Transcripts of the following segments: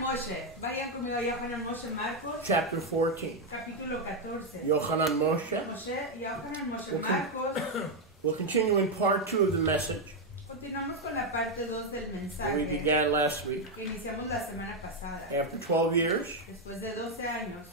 Yohanan Moshe. Vayan conmigo a Yohanan Moshe, Marcos. Chapter 14. Capítulo 14. Yohanan Moshe. Yohanan Moshe, Marcos. We'll continue in part 2 of the message. Continuamos con la parte 2 del That we mensaje began last week. que iniciamos la semana pasada. After 12 years, Después de 12 años,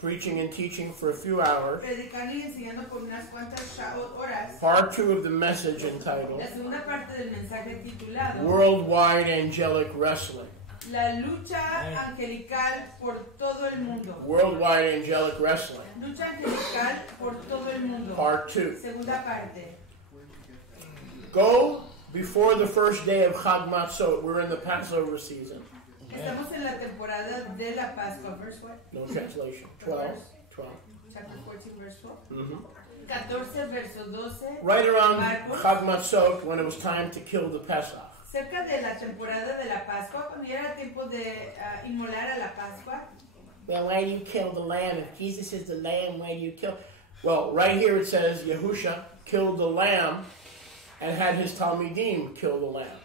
preaching and teaching for a few hours, predicando y enseñando por unas cuantas horas. part 2 of the message entitled La segunda parte del mensaje titulado Worldwide Angelic Wrestling. La lucha angelical por todo el mundo. Worldwide Angelic Wrestling. Lucha angelical por todo el mundo. Part 2. Segunda parte. Go before the first day of Chag Matzot. We're in the Passover season. Estamos en la temporada de la Pascua. Verse what? No translation. 12. Chapter 14, verse 12. Mm-hmm. 14, verso 12. Right around Marcos. Chag Matzot, when it was time to kill the Pesach. Cerca de la temporada de la Pascua, cuando ya era tiempo de inmolar a la Pascua. Well, why do you kill the lamb? If Jesus is the lamb, why do you kill? Well, right here it says Yahusha killed the lamb and had his Talmidim kill the lamb.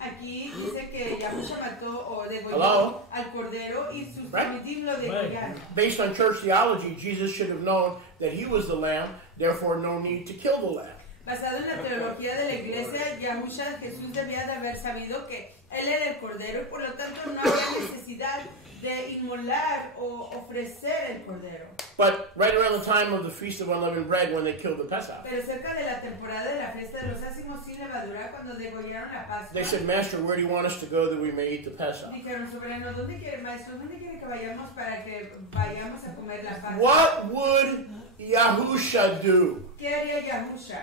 Aquí dice que Yahusha mató o degolló Hello? al cordero y sus Right. Talmidim lo degollaron. Based on church theology, Jesus should have known that he was the lamb, therefore no need to kill the lamb. Basado en la teología de la iglesia, Yahusha, Jesús debía de haber sabido que él era el cordero y por lo tanto no había necesidad de inmolar o ofrecer el cordero. But right around the time of the Feast of Unleavened Bread, when they killed the Pesach, Pero cerca de la temporada de la fiesta de los ácimos sin levadura, cuando degollaron la Pascua, they said, Master, where do you want us to go that we may eat the Pesach? dijeron, soberano, ¿dónde quiere, maestro, dónde quiere que vayamos para que vayamos a comer la Pascua? What would Yahusha do? ¿Qué haría Yahusha?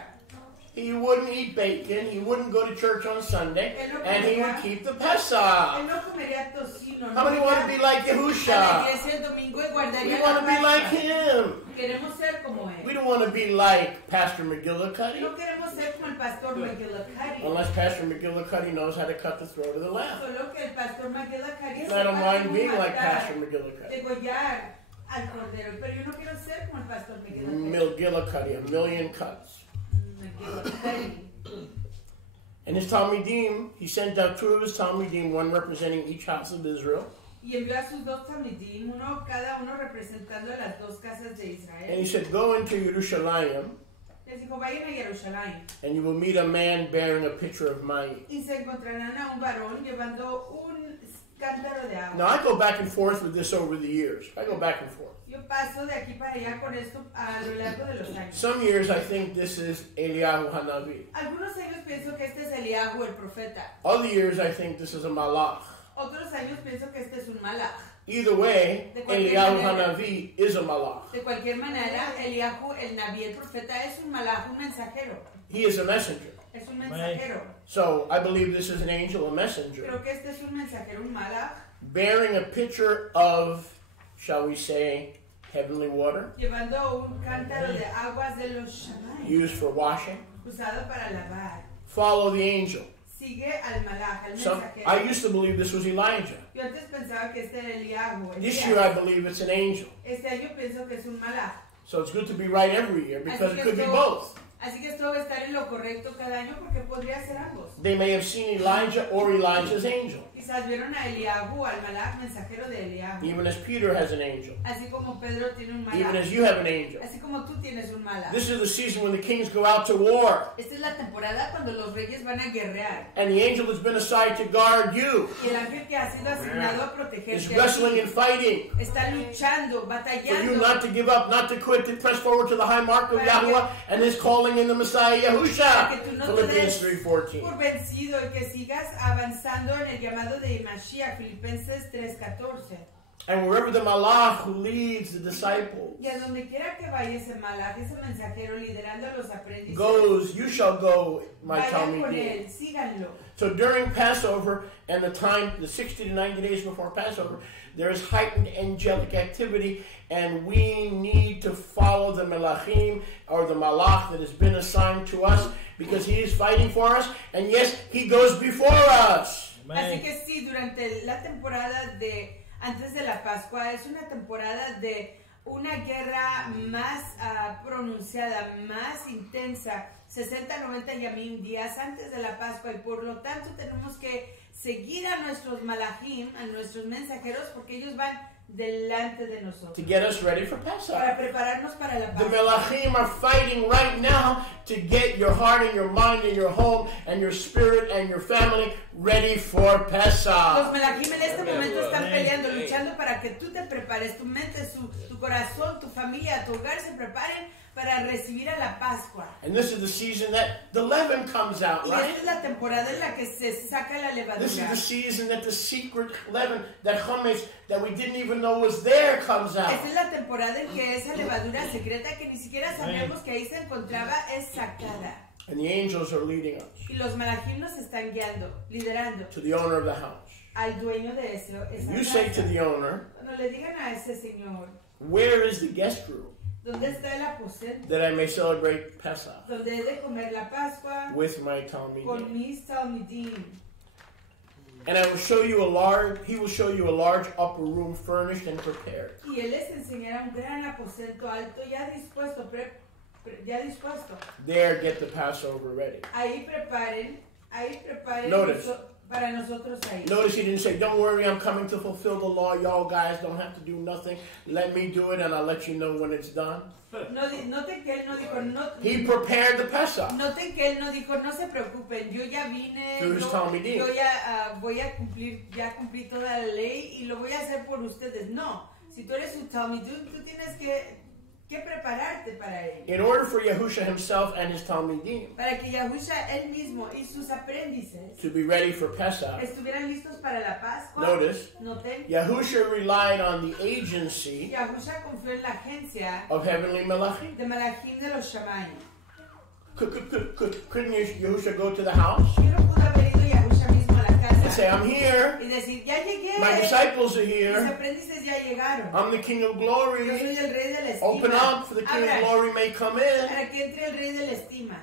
He wouldn't eat bacon, he wouldn't go to church on Sunday, Él no and he would comería- keep the Él Pesach. no comería tocino. How many want to be like a la Yahusha? iglesia el domingo y We guardaría want la to be like Pascua. him. Queremos ser como él. We don't want to be like Pastor McGillicuddy, No queremos ser como el pastor McGillicuddy. unless Pastor McGillicuddy knows how to cut the throat of the lamb. Solo que el pastor McGillicuddy I don't mind cómo being like matar, Pastor McGillicuddy. degollar al cordero. Pero yo no quiero ser como el pastor McGillicuddy. McGillicuddy, a million cuts. McGillicuddy. And his Talmidim, he sent out 2 of his Talmidim, one representing each house of Israel. Y envió a sus 2 Talmidim, cada uno representando a las 2 casas de And he Israel. said, go into Yerushalayim, Les dijo, vayan a Jerusalén. and you will meet a man bearing a pitcher of mine. Y se encontrarán a un varón llevando un cántaro de agua. Now, I go back and forth with this over the years. I go back and forth. Yo paso de aquí para allá con esto a lo largo de los años. Some years I think this is Eliyahu Hanavi. Algunos años pienso que este es Eliahu, el profeta. Other years I think this is a Malach. Otros años pienso que este es un malach. Either way, De cualquier Eliyahu manera. Hanavi is a Malach. De cualquier manera, Eliahu, el Naví, el profeta, es un malach, un mensajero. He is a messenger. Es un mensajero. So I believe this is an angel, a messenger, Creo que este es un mensajero, un malach, bearing a pitcher of, shall we say, heavenly water, llevando un cántaro de aguas de los Shammai, used for washing. usado para lavar. Follow the angel. Sigue al malach, al Some, mensajero. I used to believe this was Elijah. Yo antes pensaba que este era Eliahu. This Elías. year I believe it's an angel. Este año pienso que es un malach. So it's good to be right every year because it could be both. Así que esto va a estar en lo correcto cada año porque podría ser ambos. They may have seen Elijah or Elijah's angel, Quizás vieron a Eliahu, al malach, mensajero de Eliahu. even as Peter has an angel, Así como Pedro tiene un even malach. as you have an angel. Así como tú tienes un malach. This is the season when the kings go out to war, Esta es la temporada cuando los reyes van a guerrear. and the angel has been assigned to guard you. Y el ángel que ha sido asignado a Is protegerte wrestling and fighting está luchando, for you batallando. not to give up, not to quit, to press forward to the high mark of Yahweh and His calling in the Messiah Yahusha. Que tú no te Philippians des 3:14. por vencido y que sigas avanzando en el llamado de Mashiach, Filipenses 3:14. And wherever the malach who leads the disciples Y a donde quiera que vaya ese malach, ese mensajero liderando a los aprendices, goes, you shall go, my vayan con Talmidim. él, síganlo. So during Passover and the time, the 60 to 90 days before Passover, there is heightened angelic activity, and we need to follow the melachim, or the malach that has been assigned to us, because he is fighting for us, and yes, he goes before us. Así que sí, durante la temporada de antes de la Pascua es una temporada de una guerra más pronunciada, más intensa, 60, 90 yamim días antes de la Pascua, y por lo tanto tenemos que seguir a nuestros malachim, a nuestros mensajeros, porque ellos van delante de nosotros. To get us ready for Pesach. Para prepararnos para la The Pascua. Melachim are fighting right now to get your heart and your mind and your home and your spirit and your family ready for Los Pesach. melachim en este momento están peleando, luchando para que tú te prepares, tu mente, tu corazón, tu familia, tu hogar se preparen para recibir a la Pascua. And this is the season that the leaven comes out, Y right? esta es la temporada en la que se saca la This is levadura. the season that the secret leaven, that chametz that we didn't even know was there, comes out. Esta es la temporada en que esa levadura secreta que ni siquiera sabíamos que ahí se encontraba es sacada. And the angels are leading us Y los malachim nos están guiando, liderando to the owner of the house. al dueño de esa You say casa. to the owner, Cuando le digan a ese señor, where is the guest room ¿dónde está el aposento? that I may celebrate Pesach Donde he de comer la Pascua with my Talmidim? con mis talmidim. And I will show you he will show you a large upper room furnished and prepared. Y él les enseñará un gran aposento alto ya dispuesto, ya dispuesto. There, get the Passover ready. Ahí preparen Notice. Para nosotros ahí. Notice he didn't say, don't worry, I'm coming to fulfill the law. Y'all guys don't have to do nothing. Let me do it and I'll let you know when it's done. Noten que él no dijo, He prepared the Pesach. noten que él no dijo, no se preocupen, yo ya vine, Through his Talmidim. yo ya voy a cumplir, ya cumplí toda la ley y lo voy a hacer por ustedes. No, si tú eres un Talmidim, tú tienes que prepararte para él. In order for Yahusha himself and his Talmidim Para que Yahusha él mismo y sus aprendices to be ready for Pesach, estuvieran listos para la Pascua. notice, Noten, Yahusha relied on the agency Yahusha confió en la agencia of heavenly Melachim. de Malachim de los Shamayim. Couldn't Yahusha go to the house ¿Qué no pudo haber ido Yahusha mismo a la and say, casa I'm here, y decir, ya llegué, my disciples are mis here, aprendices ya llegaron, I'm the King of yo Glory, soy el rey de la estima, open up for the King of abran Glory may come in. para que entre el rey de la estima?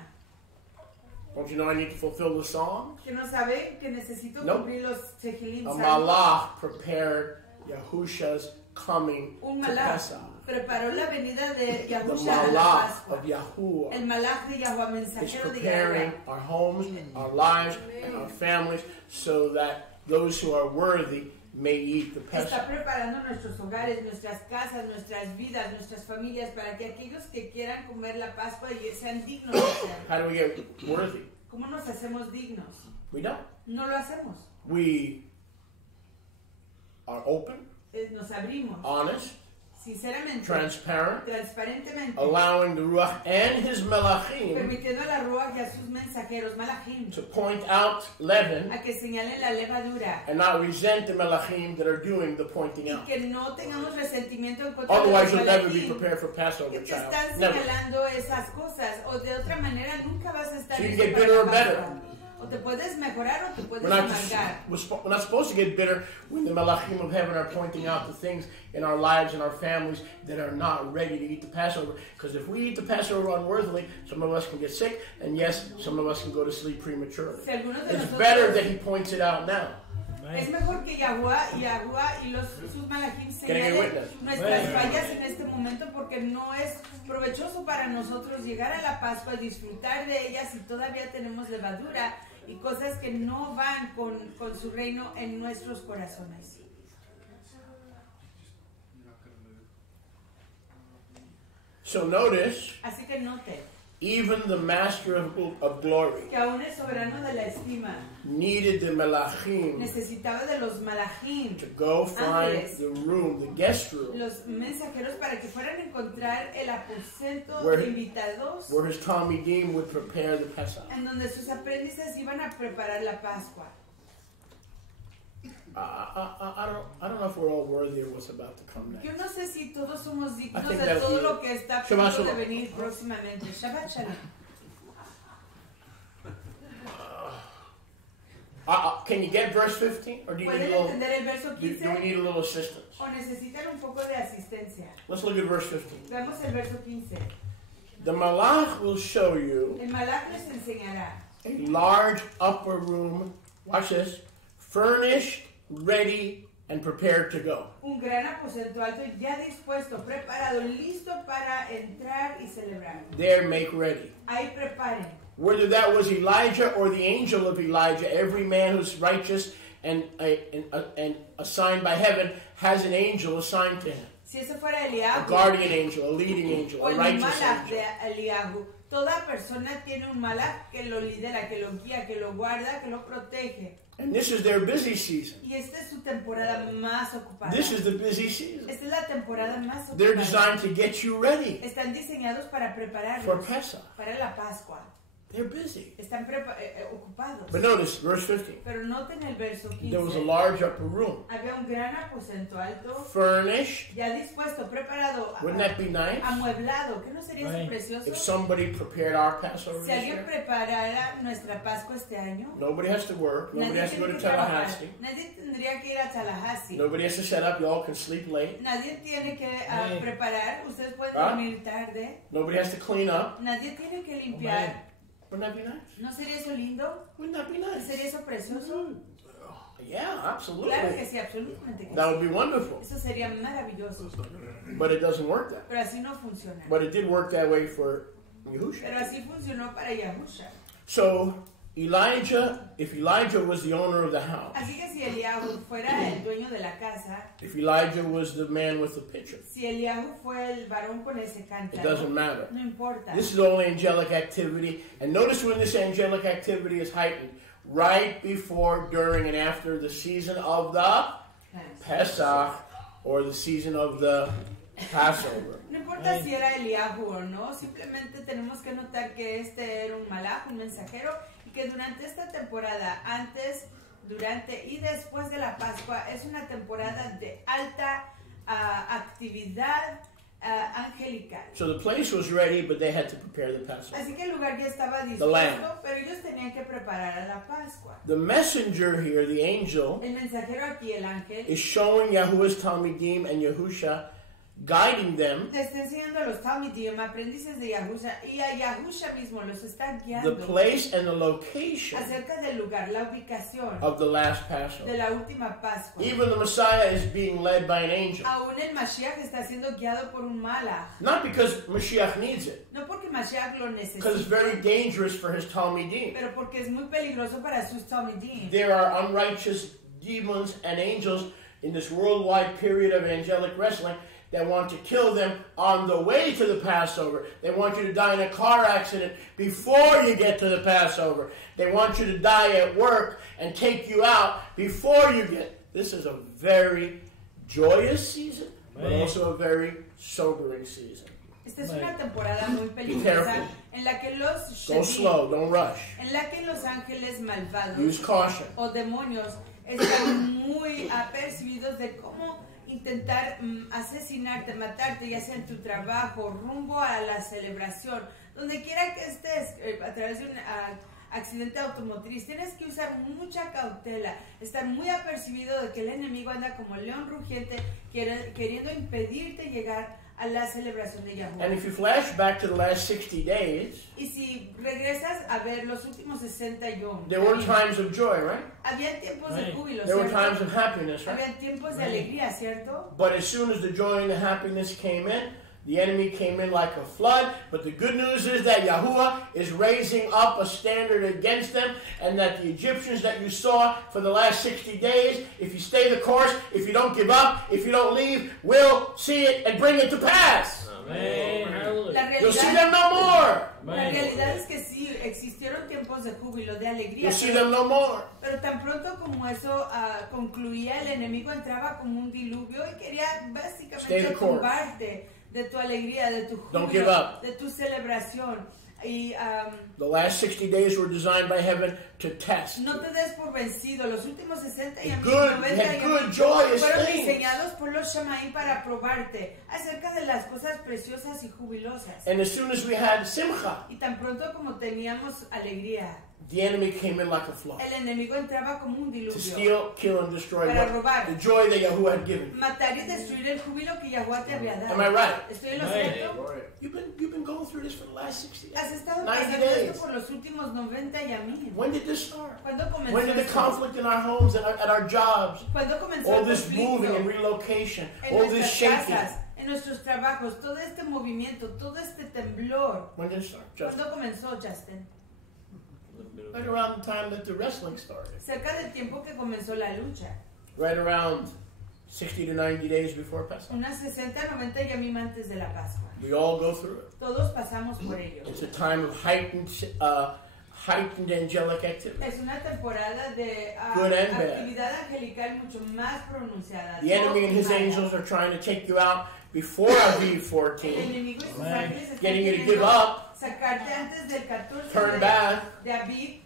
Don't you know I need to fulfill the song? Que no saben que necesito Nope. cumplir los tejilim A santos. malach prepared Yahusha's coming Un to malach Pesach. preparó la venida de The Yahusha a la malach Pascua. of Yahuwah El malach de Yahweh, is mensajero de preparing Yahweh, our homes, our lives, and our families so that those who are worthy may eat the está Pesach. preparando nuestros hogares, nuestras casas, nuestras vidas, nuestras familias para que aquellos que quieran comer la Pascua sean dignos de hacerlo. How do we get worthy? ¿Cómo nos hacemos dignos? We don't. No lo hacemos. We are open, Nos abrimos, honest, sinceramente, transparent, transparentemente, allowing the Ruach and his Melachim permitiendo a la Ruach y a sus mensajeros, Malachim, to point out leaven a que señalen la levadura and not resent the Melachim that are doing the pointing y out. que no tengamos resentimiento en contra de Otherwise, los you'll never be Malachim prepared for que Passover, te child. están Never. señalando esas cosas o de otra manera nunca vas a estar So you listo get para bitter la or better. Pascua. O te puedes mejorar o te puedes We're not, amargar. we're not supposed to get bitter when the Melachim of heaven are pointing out the things in our lives and our families that are not ready to eat the Passover. Because if we eat the Passover unworthily, some of us can get sick, and yes, some of us can go to sleep prematurely. Si algunos de It's nosotros- better that he points it out now. Es mejor que Yahuwah y sus malachim Can I get a señalen witness? nuestras fallas en este momento porque no es provechoso para nosotros llegar a la Pascua y disfrutar de ellas si todavía tenemos levadura y cosas que no van con su reino en nuestros corazones. So notice, Así que note even the master of glory que aún el soberano de la estima needed the Melachim necesitaba de los malachim, to go find ángeles, the room, the guest room, los mensajeros para que fueran a encontrar el aposento Where- de invitados where his Talmidim would prepare the Pesach. en donde sus aprendices iban a preparar la Pascua. I don't know if we're all worthy of what's about to come next. Yo no sé si todos somos I dignos think de that'll todo be lo it. que está a Shabbat punto de shalom. venir próximamente. Shabbat shalom. Can you get verse 15? Or do you need a ¿Pueden little, entender el verso do we 15? need a little assistance? ¿O necesitan un poco de asistencia? Let's look at verse 15. Veamos el verso 15. The Malach will show you El malach les enseñará a large upper room, watch this, furnished, ready, and prepared to go. un gran aposento alto ya dispuesto, preparado, listo para entrar y celebrar. There, make ready. Ahí preparen. Whether that was Elijah or the angel of Elijah, every man who's righteous and assigned by heaven has an angel assigned to him. Si eso fuera A Eliahu guardian angel, a leading angel, o a el righteous malach angel. de Eliahu, toda persona tiene un malach que lo lidera, que lo guía, que lo guarda, que lo protege. And this is their busy season. Y esta es su temporada más ocupada. This is the busy season. Esta es la temporada más They're ocupada. designed to get you ready Están diseñados para for prepararlos Pesach. para la Pascua. They're busy. Están ocupados. But notice, verse 15. Pero noten el verso 15. There was a large upper room, Había un gran aposento alto, furnished. ya dispuesto, preparado, Wouldn't that be nice? amueblado. ¿Qué no sería eso Right. precioso? If somebody prepared our Passover Si this alguien year, preparara nuestra Pascua este año, nobody has to work. Nobody nadie has to go tiene to que trabajar. Tallahassee. Nadie tendría que ir a Tallahassee. Nobody has to set up. You all can sleep late. Nadie tiene que Right. preparar. Ustedes pueden Ah. dormir tarde. Nobody has to clean up. Nadie tiene que limpiar. Wouldn't that be nice? ¿No sería eso lindo? Wouldn't that be ¿No nice? sería eso precioso? Yeah, Claro que absolutely. sí, absolutamente que That sí. would be wonderful. Eso sería maravilloso. But it doesn't work that way. Pero así no funciona. But it did work that way for Yahusha. Pero así funcionó para Yahusha. So Elijah, if Elijah was the owner of the house, Así que si Eliahu fuera el dueño de la casa, if Elijah was the man with the pitcher, si Eliahu fue el varón con ese it cántaro, doesn't matter. no importa. This is only angelic activity. And notice when this angelic activity is heightened, right before, during, and after the season of the Pesach, or the season of the Passover. No importa si era Eliahu o no, simplemente tenemos que notar que este era un malach, un mensajero, y que durante esta temporada, antes, durante y después de la Pascua, es una temporada de alta actividad angelical. So the place was ready, but they had to prepare the Passover. Así que el lugar ya estaba lamb. dispuesto, pero ellos tenían que preparar a la Pascua. The messenger here, the angel, El mensajero aquí, el ángel, is showing Yahuwah's Talmidim and Yahusha, guiding them le está enseñando a los Talmidim, aprendices de Yahusha, y a Yahusha mismo los está the guiando place and the location acerca del lugar, la ubicación of the last de Passover. la última Pascua. Even the Messiah is being led by an angel. Aún el Mashiach está siendo guiado por un malach. Not because Mashiach needs it, No porque Mashiach lo because it's necesita, very dangerous for his Talmidim. pero porque es muy peligroso para sus Talmidim. There are unrighteous demons and angels in this worldwide period of angelic wrestling that want to kill them on the way to the Passover. They want you to die in a car accident before you get to the Passover. They want you to die at work and take you out before you get. This is a very joyous season, but also a very sobering season. Esta es una temporada muy Be peligrosa careful. en la que los Go Shedim, slow, don't rush. en la que los ángeles malvados Use caution. o demonios están muy apercibidos de cómo intentar asesinarte, matarte, ya sea en tu trabajo, rumbo a la celebración, donde quiera que estés, a través de un accidente automotriz, tienes que usar mucha cautela, estar muy apercibido de que el enemigo anda como león rugiente, queriendo impedirte llegar a la celebración de Yahuwah. And if you flash back to the last 60 days, Y si regresas a ver los últimos 60 yom, there were times of joy, right? había tiempos de Right. júbilo, There were ¿cierto? times of happiness, right? Había tiempos de Right. alegría, ¿cierto? But as soon as the joy and the happiness came in, the enemy came in like a flood. But the good news is that Yahuwah is raising up a standard against them, and that the Egyptians that you saw for the last 60 days, if you stay the course, if you don't give up, if you don't leave, will see it and bring it to pass. Amen. La You'll see realidad, them no more. la realidad es que sí, existieron tiempos de júbilo, de alegría, You'll see them no more. pero tan pronto como eso concluía, el enemigo entraba como un diluvio y quería Stay básicamente the course. tumbarte de tu alegría, de tu Don't júbilo, give up. de tu celebración. Y The last 60 days were designed by heaven to test. no te des por vencido. Los últimos 60 y Good, 90 had y good, joyous fueron things. diseñados por los Shamaim para probarte acerca de las cosas preciosas y jubilosas. And as soon as we had simcha, Y tan pronto como teníamos alegría, the enemy came in like a flood el enemigo entraba como un to diluvio steal, kill, and destroy para what, robar, the joy that Yahuwah had given. matar y destruir el júbilo que Yahuwah te había dado. Am I right? ¿Estoy en lo Right. cierto? You've been going through this for the last 60 days. Has estado 90 pasando days. esto por los últimos 90 y a mí. When did this start? ¿Cuándo comenzó When did the esto? conflict in our homes and at our jobs? ¿Cuándo comenzó All el this moving and conflicto relocation, en all this nuestras shaking. casas, en nuestros trabajos, todo este movimiento, todo este temblor? When did it start? Justin? ¿Cuándo comenzó, Justin? Right around the time that the wrestling started. Cerca del tiempo que comenzó la lucha. Right around 60 to 90 days before Pesach. Unas 60-90 yamim antes de la Pascua. We all go through it. Todos pasamos por ello. It's a time of heightened angelic activity. Es una temporada de Good and bad. actividad angelical mucho más pronunciada. The enemy and his angels are trying to take you out before Aviv 14, El enemigo y sus ángeles están getting you to queriendo give up, sacarte antes del 14 turn back. de Aviv,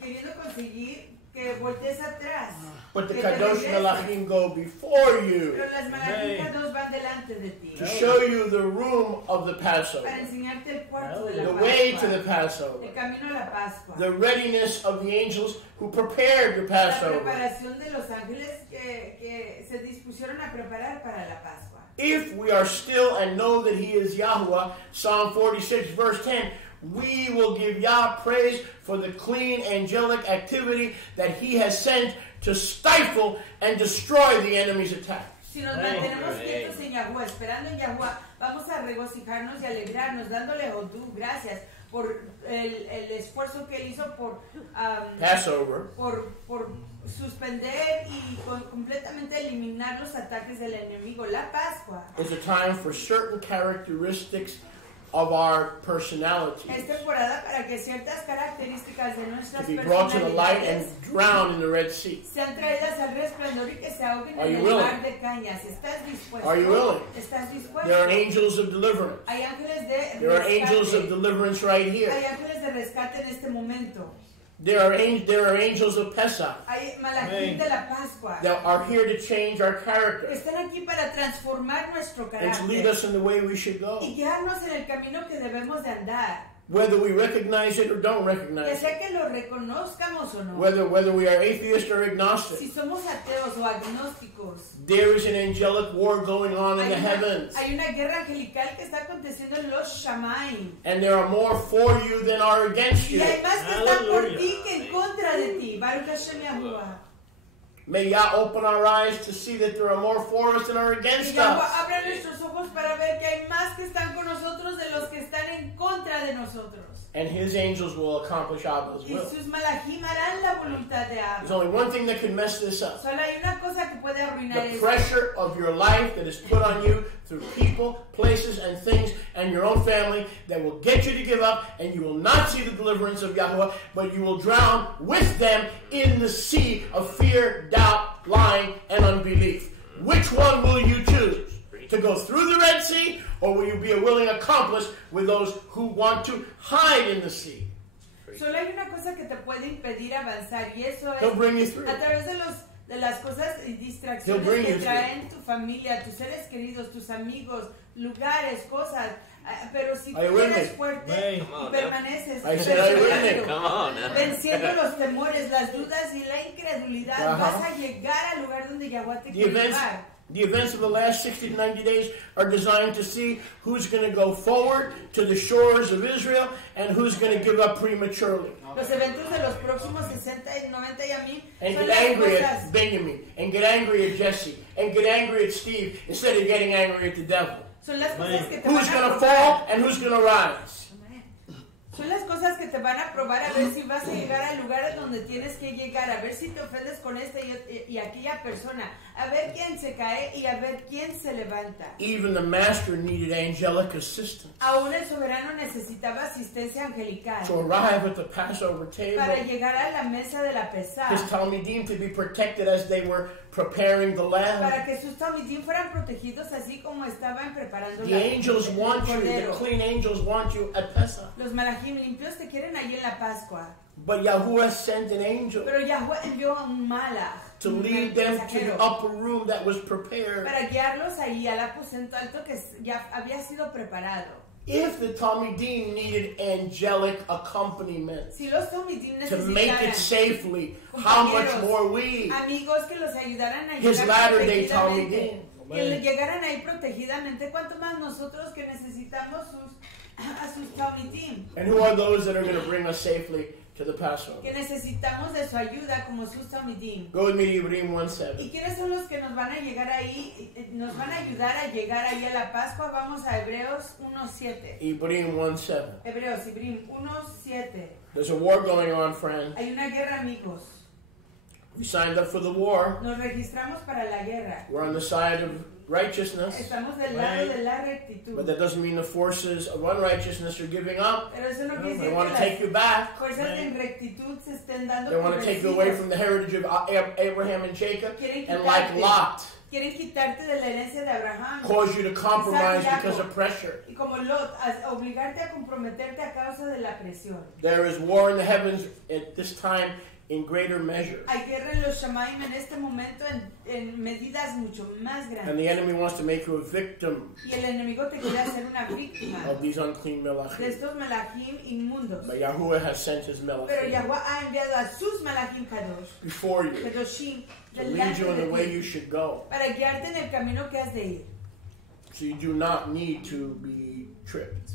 queriendo conseguir que voltees atrás. But the que te Kadosh regreses. Melachim go before you Pero las malachitas dos van delante de ti. to show you the room of the Passover, Para enseñarte el cuarto de la the Pascua. way to the Passover, El camino a la Pascua. the readiness of the angels who prepared your La Passover. preparación de los ángeles que se dispusieron a preparar para la Pascua. If we are still and know that He is Yahweh, Psalm 46 verse 10, we will give Yah praise for the clean angelic activity that He has sent to stifle and destroy the enemy's attack. Si nos mantenemos quietos en Yahuwah, esperando en Yahuwah, vamos a regocijarnos y alegrarnos, dándole Hodú, gracias por el esfuerzo que él hizo por Passover. por suspender y completamente eliminar los ataques del enemigo. La Pascua It's a time for certain characteristics of our personalities es temporada para que ciertas características de to nuestras be brought to the light and personalidades drowned in the Red Sea. sean traídas al resplandor y que se ahoguen Are en you el willing? mar de cañas. ¿Estás dispuesto? Are you willing? ¿Estás dispuesto? There are angels of deliverance. Hay ángeles de There are angels of rescate. deliverance right Hay here. ángeles de rescate en este momento. There are angels of Pesach Hay malachim de la Pascua. that are here to change our character Están aquí para transformar nuestro and to lead carácter us in the way we should go. y guiarnos en el camino que debemos de andar. Whether we recognize it or don't Ya recognize it. sea que lo reconozcamos o no. Whether we are atheist or Si agnostic. somos ateos o agnósticos. There is an angelic war going on in the heavens. Hay una guerra angelical que está aconteciendo en los Shamaim. And there are more for you than are against Y you. hay más que están por ti que en contra de ti. Baruch Hashem Yahuwah. May Yah open our eyes to see that there are more for us than are Y against Yahuwah us. abra nuestros ojos para ver que hay más que están con nosotros de los que están en contra de nosotros. And His angels will accomplish Abba's Y will. sus malachim harán la voluntad de There's Abba. only one thing that can mess this up. Solo hay una cosa que puede arruinar The eso. pressure of your life that is put on you through people, places, and things, and your own family that will get you to give up, and you will not see the deliverance of Yahweh, but you will drown with them in the sea of fear, doubt, lying, and unbelief. Which one will you choose? To go through the Red Sea, or will you be a willing accomplice with those who want to hide in the sea? Solo hay una cosa que te puede impedir avanzar y eso He'll es bring you through. a través de las cosas y He'll distracciones bring que you traen tu familia, tus seres queridos, tus amigos, lugares, cosas. Pero si tú Are you with eres me? fuerte y permaneces I said, are you with me? perseverando, Come on now. venciendo los temores, las dudas y la incredulidad, Ajá. vas a llegar al lugar donde Yahweh te The quiere events, llevar. the events of the last 60 to 90 days are designed to see who's going to go forward to the shores of Israel and who's going to give up prematurely. Los eventos de los próximos 60 y 90 y a mí And son get las angry cosas. at Benjamin, and get angry at Jesse, and get angry at Steve instead of getting angry at the devil. Son las cosas que te Who's van a going to probar. fall and who's going to rise? Son las cosas que te van a probar a ver si vas a llegar al lugar donde tienes que llegar, a ver si te ofendes con y aquella persona, a ver quién se cae y a ver quién se levanta. Even the master needed angelic assistance Aún el soberano necesitaba asistencia angelical to arrive at the Passover para table. llegar a la mesa de la pesada, His Talmidim to be protected as they were preparing the lamb. para que sus talmidim fueran protegidos así como estaban preparando The angels el want you, the cordero. clean angels want you at Pesach. Los malachim limpios te quieren allí en la Pascua, But Yahuwah sent an angel pero Yahweh envió a un malach, to un lead them to mensajero, the upper room that was prepared. para guiarlos ahí al aposento alto que ya había sido preparado. If the Talmidim needed angelic accompaniment Si los talmidim to make it necesitaran safely, how much compañeros, more we, amigos que los ayudaran a His llegar latter-day protegidamente, Talmidim. que le llegaran ahí protegidamente, cuanto más nosotros que necesitamos a sus talmidim, And who are those that are going to bring us safely to the Passover? que necesitamos de su ayuda como sus talmidim. Go with me to Ibrahim 1:7. ¿Y quiénes son los que nos van a llegar ahí, nos van a ayudar a llegar ahí a la Pascua? Vamos a Hebreos 1:7. Ibrahim 1:7. Hebreos 1:7. There's a war going on, friend. Hay una guerra, amigos. We signed up for the war. Nos registramos para la guerra. We're on the side of righteousness. Estamos del lado de la rectitud. But that doesn't mean the forces of unrighteousness are giving up. Pero eso no quiere They decir want to que take you back. las fuerzas de rectitud se estén dando They want to take you away from the heritage of Abraham and Jacob. And like Lot, quieren quitarte de la herencia de Abraham. cause you to compromise because of pressure. Y como Lot, obligarte a comprometerte a causa de la presión. There is war in the heavens at this time in greater measure. Hay guerra en los Shamaim en este momento en medidas mucho más grandes. And the enemy wants to make you a victim Y el enemigo te quiere hacer una víctima of these unclean de melachim. estos melachim inmundos. But Yahuwah has sent his Pero melachim Yahweh ha enviado a sus melachim kadosh, before you kadoshim, to lead delante you in the de way ti, you should go. para guiarte en el camino que has de ir. So you do not need to be tripped.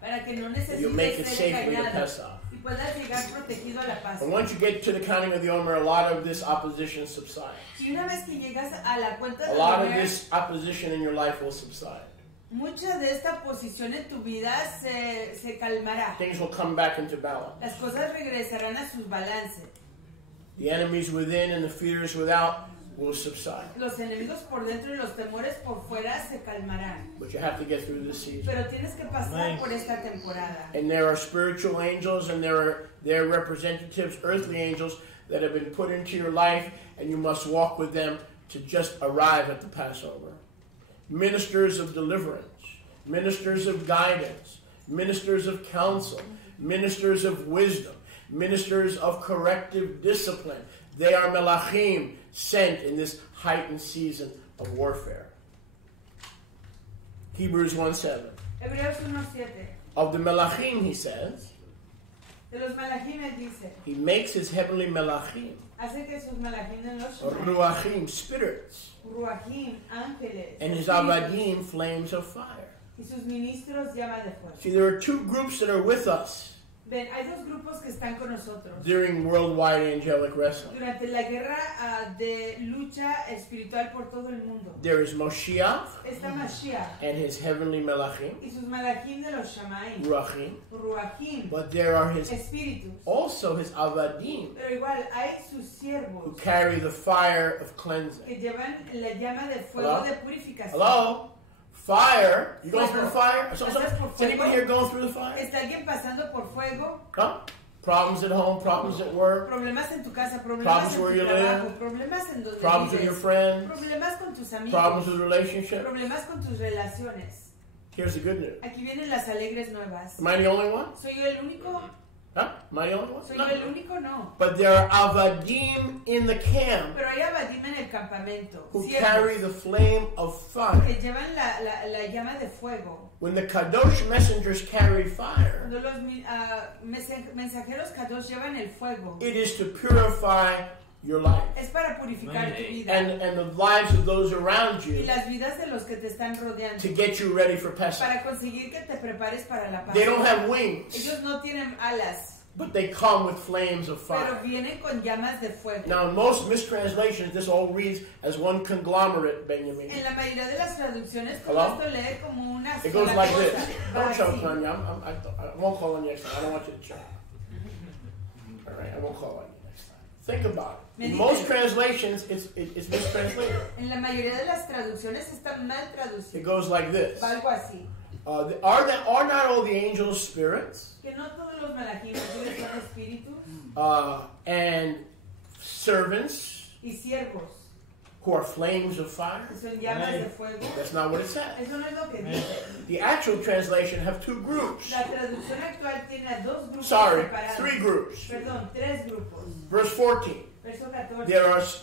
Para que no You make necesites it ser safely to engañado Pesach. y puedas llegar protegido a la paz. And once you get to the counting of the Omer, a lot of this opposition subsides. Y una vez que llegas a la cuenta A de lot of Omer, this opposition in your life will subside. mucha de esta posición en tu vida se calmará. Things will come back into balance. Las cosas regresarán a sus balances. The enemies within and the fears without will subside. Los enemigos por dentro y los temores por fuera se calmarán. But you have to get through this season. Pero tienes que pasar por esta temporada. And there are spiritual angels and there are representatives, earthly angels, that have been put into your life, and you must walk with them to just arrive at the Passover. Ministers of deliverance, ministers of guidance, ministers of counsel, ministers of wisdom, ministers of corrective discipline. They are melachim sent in this heightened season of warfare. Hebrews 1:7. Hebreos 1:7. Of the melachim, he says, De los malachim él dice, he makes his heavenly melachim, hace que sus malachim en los ruachim, spirits, ruachim, ángeles, and his espíritus, avadim, flames of fire. y sus ministros llama de fuego. See, there are two groups that are with us Ven, hay dos grupos que están con nosotros. during worldwide angelic wrestling. Durante la guerra de lucha espiritual por todo el mundo. There is Moshiach Está Mashiach and his heavenly melachim, y sus malachim de los Shamaim, ruachim, ruachim, but there are his espíritus. also his avadim, Pero igual hay sus who siervos carry the fire of cleansing. que llevan la llama de fuego Hello? de purificación. Hello? Fire? You going Fuego. through the fire? So, ¿Pasas por is anybody fuego? here going through the fire? ¿Está alguien pasando por fuego? Huh? Problems at home, problems at work, Problemas en tu casa, Problems problemas en where tu you trabajo, live. problemas en donde problems with vives, your friends, problemas con tus amigos, problems with relationships. problemas con tus relaciones. Here's the good news. Aquí vienen las alegres nuevas. Am I the only one? ¿Soy yo el único? Huh? Am I the only one? ¿Soy No. yo el único? No. But there are avadim in the camp Pero hay abadim en el campamento, who siervos, carry the flame of fire. que llevan la llama de fuego. When the Kadosh messengers carry fire, Cuando los mensajeros Kadosh llevan el fuego, it is to purify your life es para purificar tu vida and the lives of those around y you las vidas de los que te están rodeando, to get you ready for Pesach. para conseguir que te prepares para la paz. They don't have wings, Ellos no tienen alas, but they come with flames of pero fire. vienen con llamas de fuego. Now, in most mistranslations, this all reads as one conglomerate, Benjamin. En la mayoría de las traducciones, todo Hello? esto lee como una It goes sola like cosa. this. Va Don't choke así. on you. I won't call on you next time. I don't want you to choke. All right, I won't call on you next time. Think about it. In most translations, it's mistranslated. En la mayoría de las traducciones está mal It traducido. goes like this. Va algo así. Are not all the angels spirits? Que no todos los malachim son espíritus And servants y siervos, who are flames of fire? que son llamas de fuego. That's not what it says. Eso no es lo que dice. The actual translation have two groups. La traducción actual tiene a dos grupos Sorry, separados. 3 groups. Perdón, 3 grupos. Verse 14. Verso 14.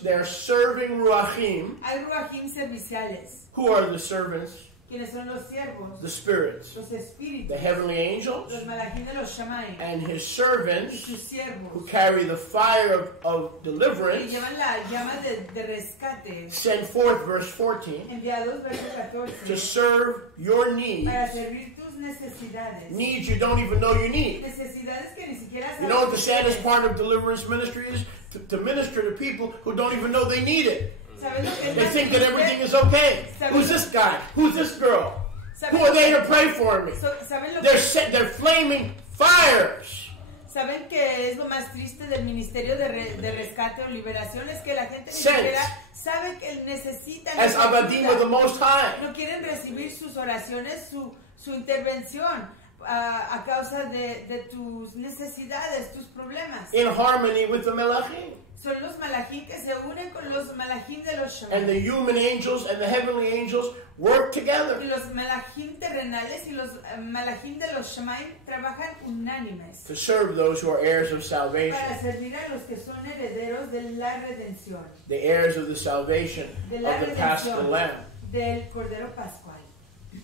There are serving ruachim. Hay ruachim serviciales. Who are the servants? Quienes son los siervos, The spirits. los espíritus, The heavenly angels. los malachim de los Shamaim And his y servants sus siervos, who carry the fire of que deliverance. llevan la llama de rescate, Send forth, verse 14, enviados, verso to 14, serve your needs. para servir tus necesidades. Needs you don't even know you need. Necesidades que ni siquiera sabes. You know what the que saddest tienes. part of deliverance ministry is? To minister to people who don't even know they need it. ¿Sabes lo que es They más think that triste? everything is okay. Who's this guy? Who's this girl? ¿Sabes Who are lo they que- to pray for me? ¿Saben lo They're flaming fires. ¿Saben que es lo más triste del ministerio de rescate o liberación? Es que la gente ni siquiera sabe que necesitan. As Abadim of the Most High. No quieren recibir sus oraciones, su intervención a causa de tus necesidades, tus problemas. In harmony with the Melachim. Son los malachim que se unen con los malachim de los Shemaim. And the human angels and the heavenly angels work together. Y los malachim terrenales y los malachim de los Shemaim trabajan unánimes. To serve those who are heirs of salvation. Para servir a los que son herederos de la redención. The heirs of the salvation De la of the Paschal redención Lamb. del Cordero Pascual.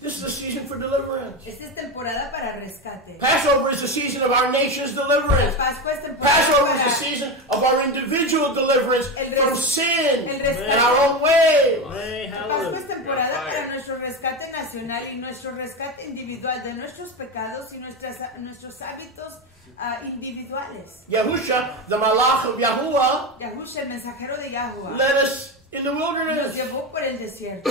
This is a season for deliverance. Esta es temporada para rescate. Passover is the season of our nation's deliverance. Pascua es temporada Passover is para the season of our individual deliverance from sin el and our own ways. Pascua es temporada para nuestro rescate nacional y nuestro rescate individual de nuestros pecados y nuestros hábitos individuales. Yahusha, the Malach of Yahuwah, Yahushua, el mensajero de Yahuwah, led us in the nos wilderness. llevó por el desierto.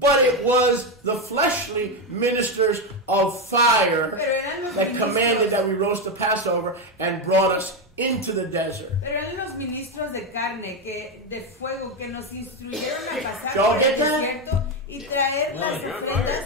But it was the fleshly ministers of fire Pero eran los that commanded ministros, that we roast the Passover and brought us into the desert. pero eran los ministros de carne, de fuego, que nos instruyeron a pasar Y'all por get el that? desierto y traer las ofrendas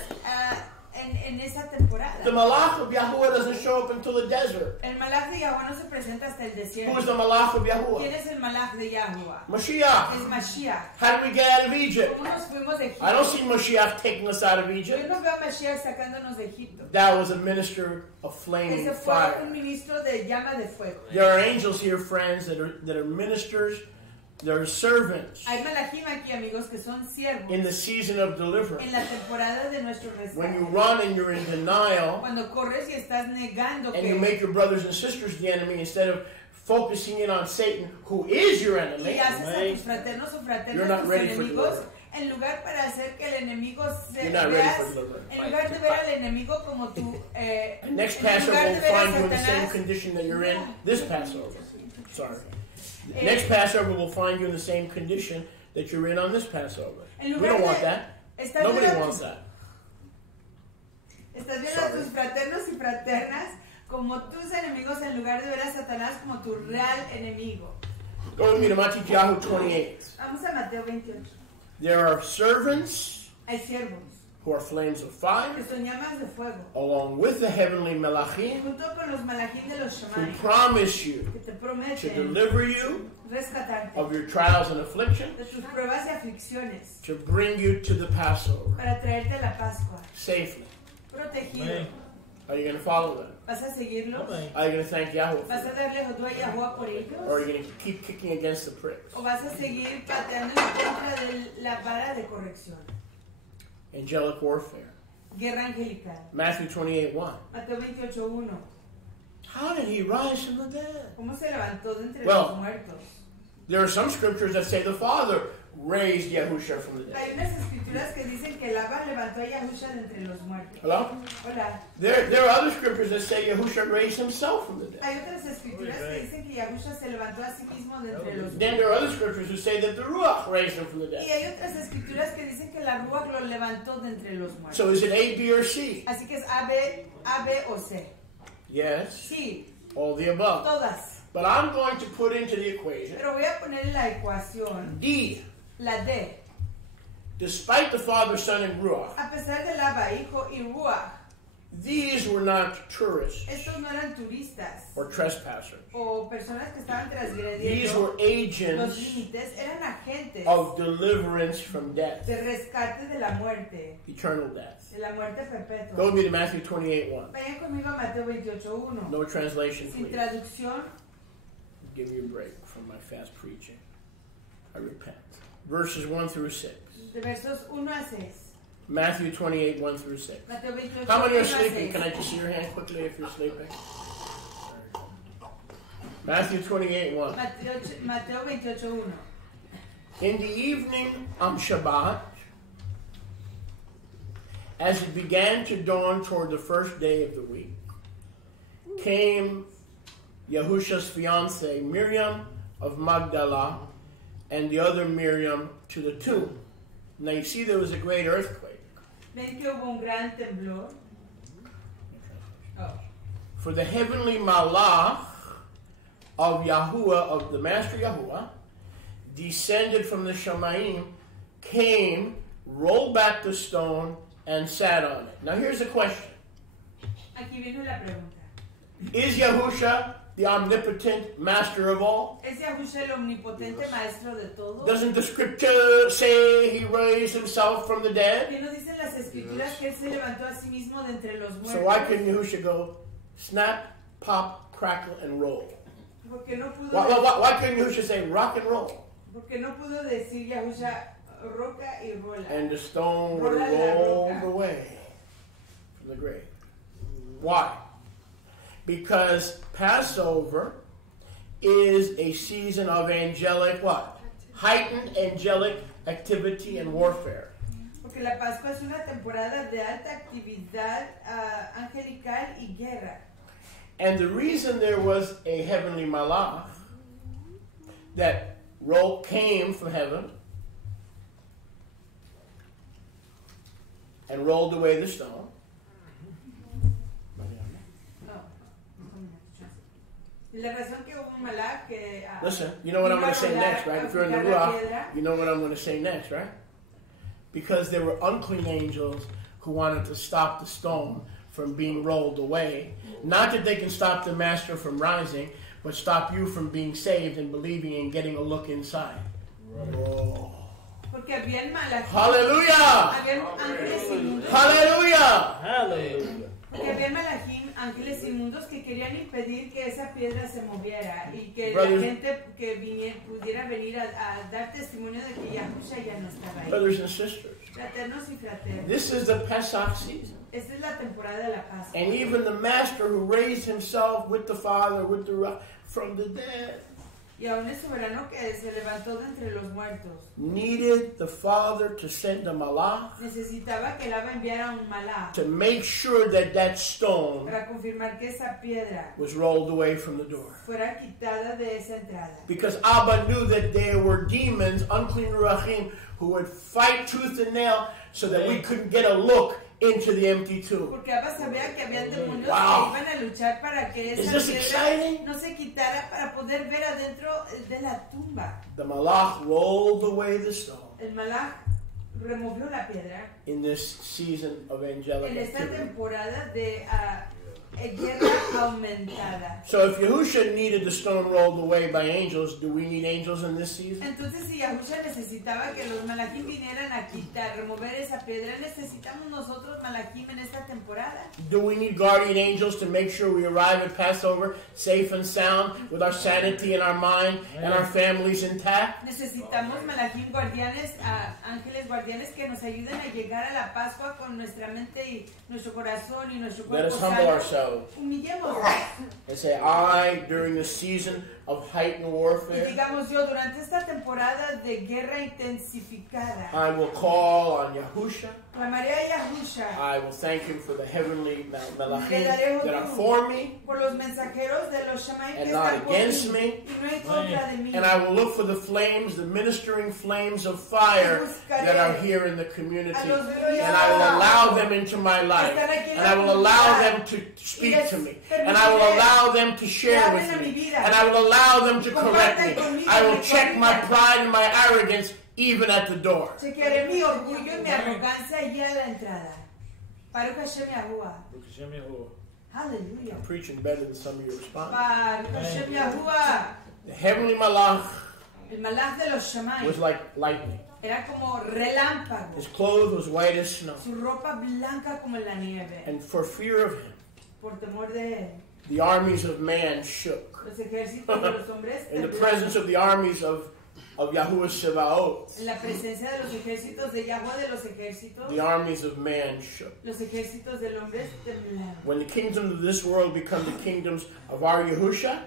en esa temporada. The Malach of Yahuwah doesn't show up until the desert. El malach de Yahuwah no se presenta hasta el Who is desierto. the Malach of ¿Quién Yahuwah? es el malach de Yahuwah? Mashiach. Es Mashiach. How did we get out of Egypt? ¿Cómo nos fuimos de Egipto? I don't see Mashiach taking us out of Yo Egypt. no veo a Mashiach sacándonos de Egipto. That was a minister of flaming Ese fue fire. un ministro de llama de fuego. There are angels here, friends, that are ministers, that are servants Hay malachim aquí, amigos, que son siervos in the season of en deliverance. la temporada de nuestro When you rescate. run and you're in denial, Cuando corres y estás negando and you que make your brothers and sisters the enemy instead of focusing in on Satan, who is your y enemy, haces a tus fraternos o You're fraternas not tus ready for enemigos, deliverance. en lugar para hacer que el enemigo se You're not ready veas, for deliverance. en lugar de ver al enemigo como tu Next en Passover lugar de will ver a find you in the same Satanás, condition that you're in this Passover. Sorry. Next Passover will find you in the same condition that you're in on this Passover. en We lugar don't want de that. estás Nobody viendo a wants tus- that. Estás viendo a tus fraternos y fraternas como tus enemigos en lugar de ver a Satanás como tu real enemigo. Go with me to Matthew 28. Vamos a Mateo 28. There are servants Hay siervos who are flames of fire, que son llamas de fuego, along with the heavenly Melachim, junto con los malachim de los who Shemaim, promise you que te to prometen deliver you rescatarte of your trials and afflictions, de tus pruebas y aflicciones to bring you to the Passover para traerte la Pascua, safely. protegido. Are you going to follow them? ¿Vas a seguirlos? Are you going to thank Yahweh for ¿Vas a them? darle hodú a Yahuwah por Or are ellos? you going to keep kicking against the pricks? ¿O vas a seguir pateando en contra de la vara de corrección? Angelic warfare. Guerra angelical. Matthew 28:1. Mateo 28:1. How did he rise from the dead? ¿Cómo se levantó de entre Well, los muertos? There are some scriptures that say the Father raised Yahusha from the dead. Hay unas escrituras que dicen que el Abba levantó a Yahushua de entre los muertos. Hello? Hola. There are other scriptures that say Yahusha raised himself from the dead. Hay otras escrituras que dicen que Yahushua se levantó a sí mismo de entre los Then there are other scriptures who say that the Ruach raised him from the Y dead. hay otras escrituras que dicen que la Ruach lo levantó de entre los muertos. So is it A, B, or C? Así que es A, B o C. Yes, Sí, all the above. todas. But I'm going to put into the equation Pero voy a poner en la ecuación D. la D. Despite the Father, Son, and Ruach, A pesar del Abba, Hijo y Ruach, these were not tourists estos no eran turistas or trespassers. o personas que estaban These were transgrediendo los agents límites, eran agentes of deliverance from death, de rescate de la muerte, eternal death. de la muerte perpetua. Go with me to Matthew 28:1. Vayan conmigo a Mateo 28:1. No translation, Sin please. traducción, Give me a break from my fast preaching. I repent. Verses 1 through 6. de versos 1 a 6. Matthew 28:1 through 6. Mateo 28, How many are 1 a sleeping? 6. Can I just see your hand quickly if you're sleeping? Matthew 28:1. Mateo 28:1. In the evening on Shabbat, as it began to dawn toward the first day of the week, came Yahusha's fiancée Miriam of Magdala and the other Miriam to the tomb. Now you see there was a great earthquake. Ven que hubo un gran temblor. Oh. For the heavenly malach of Yahuwah, of the Master Yahuwah, descended from the Shamayim, came, rolled back the stone, and sat on it. Now here's the question. Aquí viene la pregunta. Is Yahusha the omnipotent master of all? ¿Es Yahusha el omnipotente maestro de todo? Doesn't the scripture say he raised himself from the dead? ¿Qué nos dicen las escrituras que él se levantó a sí mismo de entre los muertos? So why couldn't Yahusha go snap, pop, crackle, and roll? Porque no pudo Why couldn't Yahusha say rock and roll? Porque no pudo decir Yahusha roca y rola. And the stone would have rolled away from the grave. Why? Because Passover is a season of angelic what? Heightened angelic activity and warfare. Porque la Pascua es una temporada de alta actividad angelical y guerra. And the reason there was a heavenly malach that came from heaven and rolled away the stone. La razón que hubo un malach que listen, you know what I'm going to say next, right? If you're in the Ruach, you know what I'm going to say next, right? Because there were unclean angels who wanted to stop the stone from being rolled away. Not that they can stop the master from rising, but stop you from being saved and believing and getting a look inside. Oh. Porque habían malach. Hallelujah! Habían ángeles inmundos. Hallelujah! Hallelujah. Porque habían malachim, ángeles inmundos que querían impedir que esa piedra se moviera y que Brothers, la gente que pudiera venir a dar testimonio de que Yahusha ya no estaba ahí. Brothers and sisters, Fraternos y fraternas. this is the Pesach season. Esta es la temporada de la Pascua. And even the master who raised himself with the Father, with the Ruach, from the dead, Y aún el soberano que se levantó de entre los muertos needed the Father to send a malach necesitaba que el Abba enviara un malach to make sure that that stone para confirmar que esa piedra was rolled away from the door. fuera quitada de esa entrada. Because Abba knew that there were demons, unclean ruachim, who would fight tooth and nail so that we couldn't get a look into the empty tomb. Porque Abba sabía que había demonios Wow. que iban a luchar para que Is esa this piedra exciting? no se quitara para poder ver adentro de la tumba. The malach rolled away the stone El malach removió la piedra in this season of angelic en esta activity. temporada de guerra aumentada. So if Yahusha needed the stone rolled away by angels, do we need angels in this season? Entonces, si Yahusha necesitaba que los malachim vinieran a quitar, remover esa piedra, necesitamos nosotros malachim en esta temporada. Do we need guardian angels to make sure we arrive at Passover safe and sound with our sanity and our mind and our families intact? Necesitamos malachim guardianes, ángeles guardianes que nos ayuden a llegar a la Pascua con nuestra mente y nuestro corazón y nuestro Let cuerpo us humble sano. ourselves Humillémonos and say, I, during the season of heightened y warfare, digamos yo, durante esta temporada de guerra intensificada, I will call on Yahusha. clamaré a Yahusha I will thank him for the heavenly malachim Le daré that are for me por los mensajeros de los Shammai que and están not por against mí me. y no en contra de mí. And I will look for the flames, the ministering flames of fire that are here in the community. And I will allow them into my life. And I will allow them to speak to me. And I will allow them to share with me. And I will allow them to correct me. I will check my pride and my arrogance even at the door. Chequearé mi orgullo y mi arrogancia allí a la entrada. Baruch Hashem Yahuwah. Hallelujah. I'm preaching better than some of you respond. Baruch Hashem Yahuwah. The heavenly malach El malach de los Shammai was like lightning. era como relámpago. His clothes was white as snow. Su ropa blanca como la nieve. And for fear of him, Por temor de él, the armies of man shook. los ejércitos de los hombres In the temblaron. presence of the armies of Yahuwah Sevaot, En la presencia de los ejércitos de Yahweh de los ejércitos, the armies of man shook. los ejércitos del hombre temblaron. When the kingdoms of this world become the kingdoms of our Yahusha,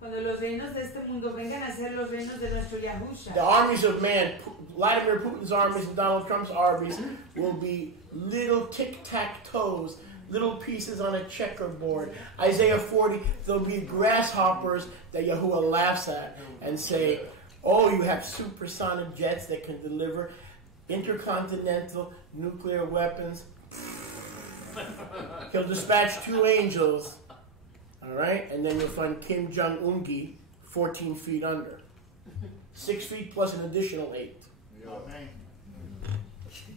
Cuando los reinos de este mundo vengan a ser los reinos de nuestro Yahusha, the armies of man, Vladimir Putin's armies and Donald Trump's armies, will be little tic-tac-toes, little pieces on a checkerboard. Isaiah 40, there'll be grasshoppers that Yahuwah laughs at and say, oh, you have supersonic jets that can deliver intercontinental nuclear weapons. He'll dispatch 2 angels All right? And then you'll find Kim Jong-ungi 14 feet under. 6 feet plus an additional 8. Amen.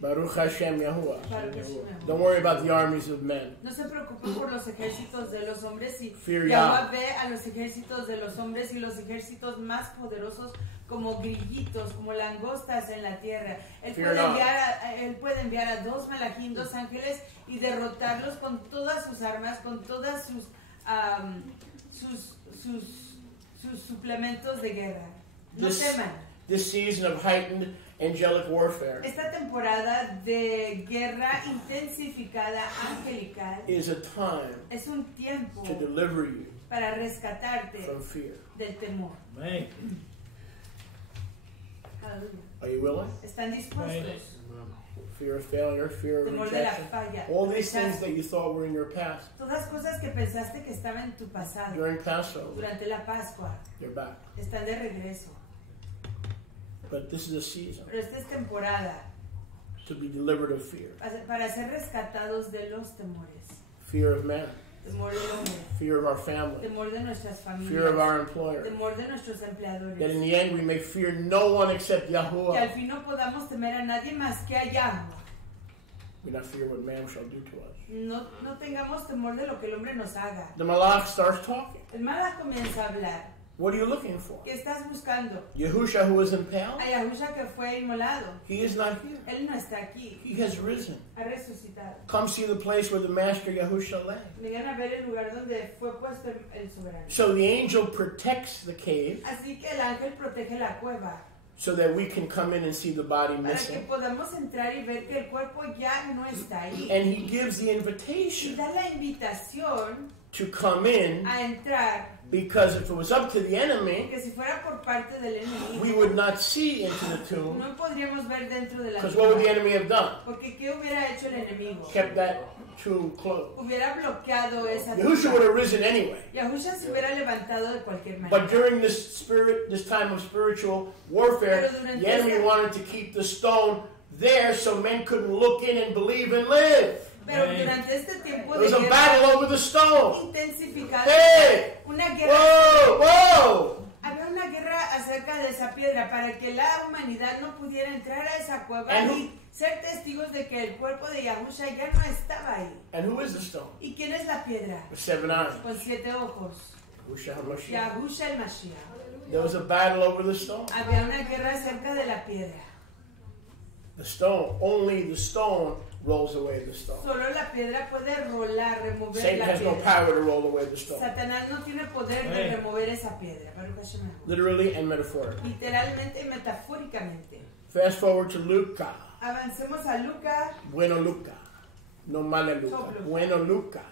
Baruch Hashem Yahuwah. Baruch Hashem Yahuwah. Don't worry about the armies of men. No se preocupen por los ejércitos de los hombres y Fear Yahweh ve a los ejércitos de los hombres y los ejércitos más poderosos como grillitos, como langostas en la tierra. Él puede enviar a 2 malachim, 2 ángeles y derrotarlos con todas sus armas, con todas sus suplementos de guerra. No teman. This season of heightened angelic warfare Esta temporada de guerra intensificada angelical is a time es un tiempo to deliver you para rescatarte from fear. del temor. Amen. Aleluya. Are you willing? ¿Están dispuestos? Fear of failure, fear of Temor de la rejection. falla. All these things that you thought were in your past Todas cosas que pensaste que estaban en tu pasado during Passover, durante la Pascua they're back. están de regreso. But this is a season Pero esta es temporada to be delivered of fear. para ser rescatados de los temores. Fear of man, Temor del hombre, fear of our family, temor de nuestras fear of our familias, employer. temor de nuestros That in empleadores. the end we may fear no one except Que al Yahuwah. fin no podamos temer a nadie más que a Yahweh. We not fear what man shall do to us. No tengamos temor de lo que el hombre nos haga. The Malach starts talking. El Malach comienza a hablar. What are you looking for? ¿Qué estás buscando? Yahusha who was impaled? A Yahusha que fue inmolado. He is not here. Él no está aquí. He has risen. Ha resucitado. Come see the place where the master Yahusha lay. Vengan a ver el lugar donde fue puesto el soberano. So the angel protects the cave Así que el ángel protege la cueva so that we can come in and see the body para que missing. podamos entrar y ver que el cuerpo ya no está ahí. And he gives the Y invitation da la invitación to come in, a entrar, because if it was up to the enemy, que si fuera por parte del enemigo, we would not see into the tomb. no podríamos ver dentro de la Because what would the tumba. enemy have done? Porque ¿qué hubiera hecho el enemigo? Kept that tomb closed. Hubiera bloqueado esa Yahusha would have risen anyway. Yahusha se hubiera levantado de cualquier manera. But during this time of spiritual warfare, the enemy wanted to keep the stone there so men couldn't look in and believe and live. Pero durante este tiempo There de was a battle guerra over the stone. intensificada, Hey! una guerra, Whoa! había una guerra acerca de esa piedra para que la humanidad no pudiera entrar a esa cueva And y ser testigos de que el cuerpo de Yahusha ya no estaba ahí. And who is the stone? ¿Y quién es la piedra? With 7 eyes. Con 7 ojos. Yahusha HaMashiach. Yahusha el Mashiach. There was a battle over the stone. Había una guerra acerca de la piedra. The stone, only the stone rolls away the stone. Solo la piedra puede rolar, remover Satan la has no piedra. power to roll away the stone. Satanás no tiene poder de remover esa piedra. Baruch Hashem Yahuwah. Literally and metaphorically. Literalmente y metafóricamente. Fast forward to Luca. Avancemos a Lucas. Bueno Luca. No mala Luca. Top Luca. Bueno Luca.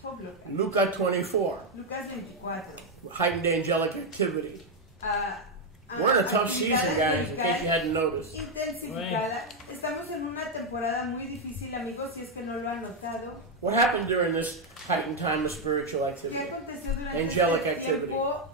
Top Lucas. Luca 24. Lucas 24. Heightened angelic activity. Ah, We're in a tough actividad season, guys, in case you angelical hadn't noticed. intensificada. Estamos en una temporada muy difícil, amigos, si es que no lo han notado. What happened during this heightened time of spiritual ¿Qué activity? aconteció durante Angelic este activity. tiempo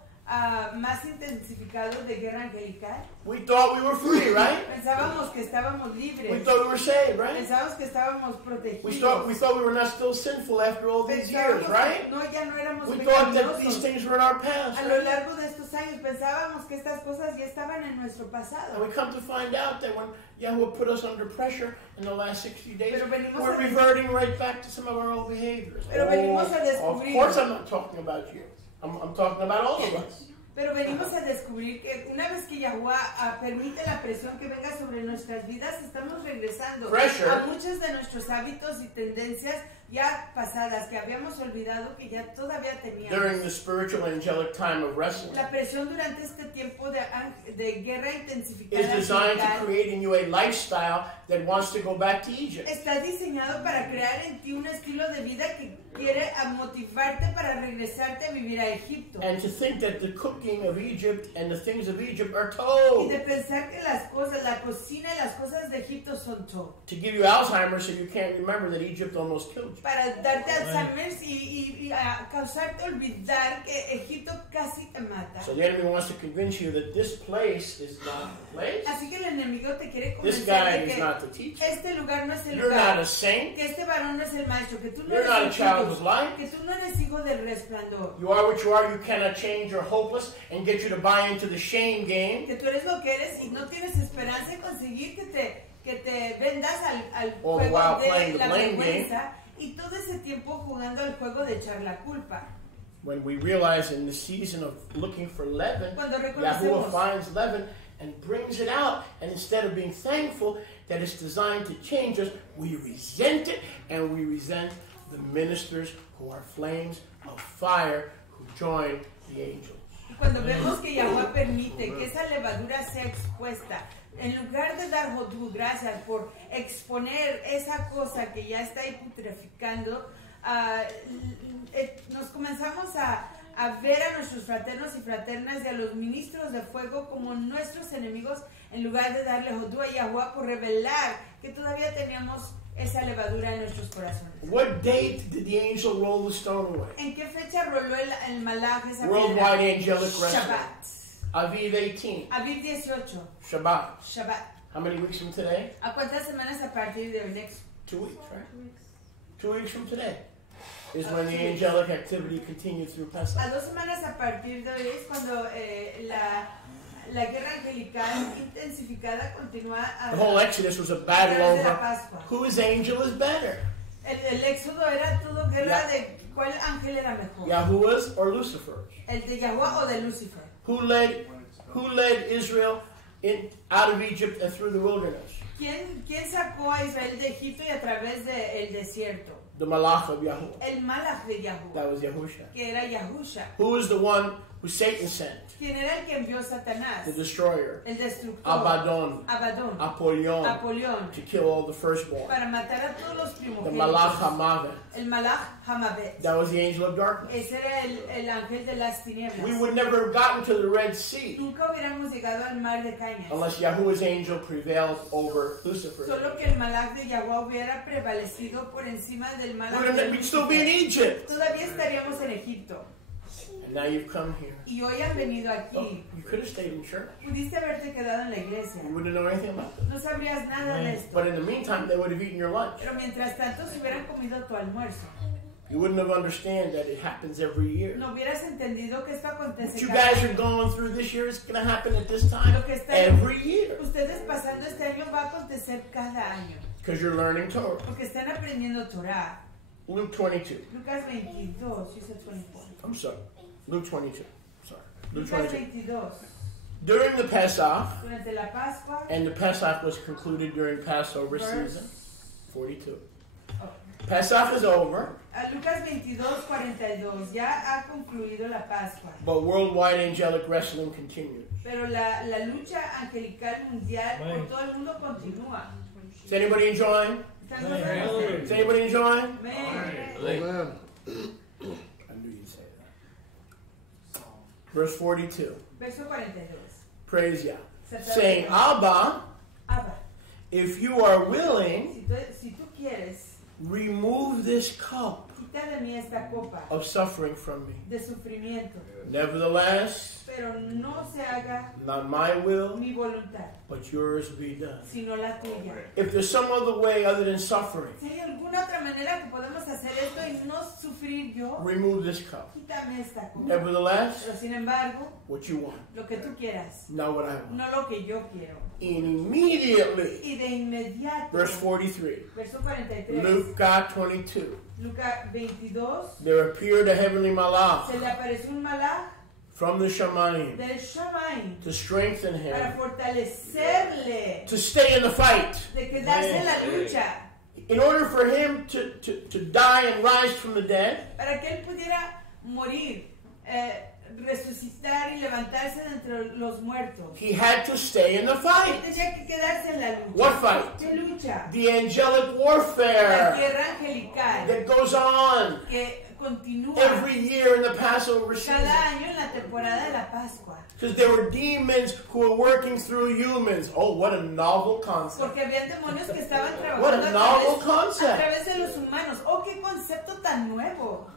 más intensificado de guerra angelical? We thought we were free, right? Pensábamos que estábamos We libres. thought we were saved, right? Pensábamos que estábamos protegidos. We thought we were not still sinful after all these years, Pensábamos right? que no, ya no éramos We thought that these pecaminosos. things were in our past, A lo right? largo de estos años pensábamos que estas cosas ya estaban en nuestro And pasado. we come to find out that when Yahweh put us under pressure in the last 60 days, Pero venimos we're a- reverting right back to some of our old behaviors. Pero venimos a Of descubrir- course I'm not talking about you. I'm talking about all of us. Pero venimos a descubrir que una vez que Yahuwah permite la presión que venga sobre nuestras vidas, estamos regresando Pressure. a muchos de nuestros hábitos y tendencias ya pasadas que habíamos olvidado que ya todavía During teníamos. the spiritual angelic time of wrestling La presión durante este tiempo de guerra is intensificada designed to angelical create in you a lifestyle that wants to go back to Egypt. está diseñado para crear en ti un estilo de vida que quiere motivarte para regresarte a vivir a Egipto. And to think that the cooking of Egypt and the things of Egypt are Y told. de pensar que las cosas, la cocina y las cosas de Egipto son todo. To give you Alzheimer's so you can't remember that Egypt almost killed you. Para darte Alzheimer's y causarte olvidar que Egipto casi te mata. So the enemy wants to convince you that this place is not the place. Así que el enemigo te quiere This convencer guy de is que not the teacher. este lugar no es el You're not lugar, a saint. que este varón no es el maestro, que tú no You're eres not a un child Dios, of light. que tú no eres hijo del resplandor, You are what you are. You cannot change. You're hopeless and get you to buy into the shame game. que tú eres lo que eres y no tienes esperanza en conseguir que te vendas al All the juego while de playing the la blame vergüenza y todo ese tiempo jugando al juego de echar la culpa. When we realize in the season of looking for leaven, Cuando Yahuwah reconocemos finds leaven and brings it out. And instead of being thankful that it's designed to change us, we resent it, and we resent the ministers who are flames of fire who join the angels. Y cuando vemos que Yahweh permite que esa levadura sea expuesta, en lugar de dar Jodú, gracias por exponer esa cosa que ya está ahí putreficando, nos comenzamos a ver a nuestros fraternos y fraternas y a los ministros de fuego como nuestros enemigos, en lugar de darle Jodú a Yahweh por revelar que todavía teníamos esa levadura en nuestros corazones. What date did the angel roll the stone away? ¿En qué fecha roló el malaj esa Worldwide piedra? angelic wrestling. Shabbat. Aviv 18. Aviv 18. Shabbat. Shabbat. How many weeks from today? ¿A cuántas semanas a partir de hoy? Next 2 weeks, right? 2 weeks from today is when the angelic activity continued through Pesach. A 2 semanas a partir de hoy es cuando la guerra angelical intensificada continúa The whole Exodus was a battle través de la over Pascua. whose angel is better, El éxodo era todo guerra de cuál ángel era mejor. Yahuwah's or Lucifer's. El de Yahweh o de Lucifer. Who led Israel out of Egypt and through the wilderness? ¿Quién sacó a Israel de Egipto y a través del desierto? The Malach of Yahuwah. El malach de Yahweh, That was Yahusha. que era Yahusha. Who was the one who Satan sent? ¿Quién era el que envió a Satanás? The destroyer. El destructor. Abaddon. Apollón. To kill all the firstborn. Para matar a todos los The primogénitos. Malach HaMavet. El malach Hamabet. That was the angel of darkness. Ese era el ángel de las tinieblas. We would never have gotten to the Red Sea Nunca hubiéramos llegado al mar de cañas. unless Yahuwah's angel prevailed over Lucifer. Solo que el malach de Yahweh hubiera prevalecido por encima del malach de We'd still be in Lucifer. Egypt. Todavía estaríamos en Egipto. And now you've come here. Y hoy han venido Oh, aquí. you could have stayed in church. Pudiste haberte quedado en la iglesia. You wouldn't know anything about it. No sabrías nada de esto. But in the meantime, they would have eaten your lunch. Pero mientras tanto, si hubieran comido tu almuerzo, You wouldn't have understand that it happens every year. no hubieras entendido que esto acontece What you cada guys are año. going through this year is going to happen at this time Lo que está every year ustedes pasando este año va a acontecer cada año. because you're learning Torah. Porque están aprendiendo Torah. Luke 22. Lucas 22, you said 24. I'm sorry. Luke 22. Sorry. Luke Lucas 22. 22. During the Pesach, Durante la Pascua, and the Pesach was concluded during Passover verse- season. 42. oh, Pesach is over, a Lucas 22, 42. Ya ha concluido la Pascua. but worldwide angelic wrestling continues. Pero la lucha angelical mundial por todo el mundo continúa. Is anybody enjoying? ¿Están gozando? Is anybody enjoying? Amén. Amen. I knew you'd say that. Verse 42. Verso 42. Praise Yah. Saying, Abba, Abba, if you are willing, si tú quieres, remove this cup quita de mí esta copa of suffering from me. de sufrimiento. Nevertheless, Pero no se haga not my will, mi voluntad, but yours be done. sino la tuya. If there's some other way other than suffering, Si hay alguna otra manera que podemos hacer esto y no sufrir yo, remove this cup. quítame esta copa. Nevertheless, Pero sin embargo, what you want, lo que tú quieras, not what I want. no lo que yo quiero. And immediately, Y de inmediato, verse 43, verso 43, Luke 22, Lucas 22, there appeared a heavenly malach se le apareció un malach from the Shamayim del Shammai to strengthen para him fortalecerle, to stay in the fight. de quedarse en la lucha, In order for him to die and rise from the dead, para que él pudiera morir, resucitar y levantarse de entre los muertos. he had to stay in the Él fight. tenía que quedarse en la lucha. What fight? ¿Qué lucha? The angelic La warfare guerra angelical that goes on. que continúa every year in the Passover season. cada año en la temporada de la Pascua. Because there were demons who were working through humans. Oh, what a novel concept. Porque había demonios que estaban What trabajando a novel a concept. través de los humanos. Oh, qué concepto tan nuevo.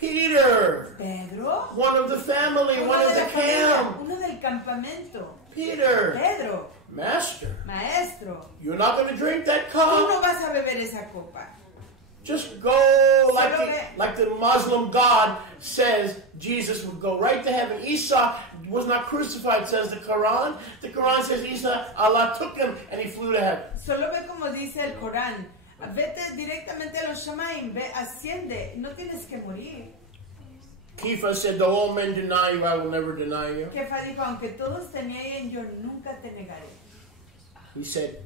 Peter, Pedro, one of the family, uno one of de the la familia, camp. uno del campamento. Peter, Pedro, Master, maestro, you're not going to drink that tú no cup. vas a beber esa copa. Just go like the Muslim God says Jesus would go right to heaven. Isa was not crucified, says the Quran. The Quran says Isa, Allah took him and he flew to heaven. Solo ve como dice el Corán. Vete directamente a los Shamaim, ve, asciende, no tienes que morir. Kefa said, though all men deny you, I will never deny you. Kefa dijo, aunque todos te nieguen, yo nunca te negaré. He said,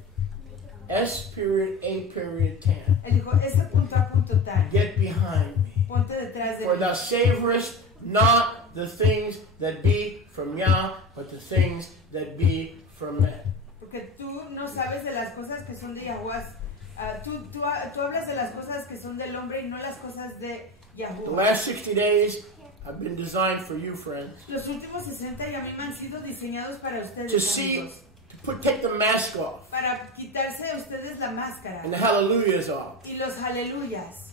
S period, A period, 10. Él dijo, ese punto a punto tal, Get behind me. ponte detrás de For mí. thou savorest not the things that be from Yah, but the things that be from men. Porque tú no sabes de las cosas que son de Yahuwah. Tú hablas de las cosas que son del hombre y no las cosas de The Yahuwah. last 60 days have been designed for you, friends, Los últimos 60 yamim han sido diseñados para ustedes, to see, amigos, take the mask off para quitarse de ustedes la máscara and the hallelujahs off, y los aleluyas,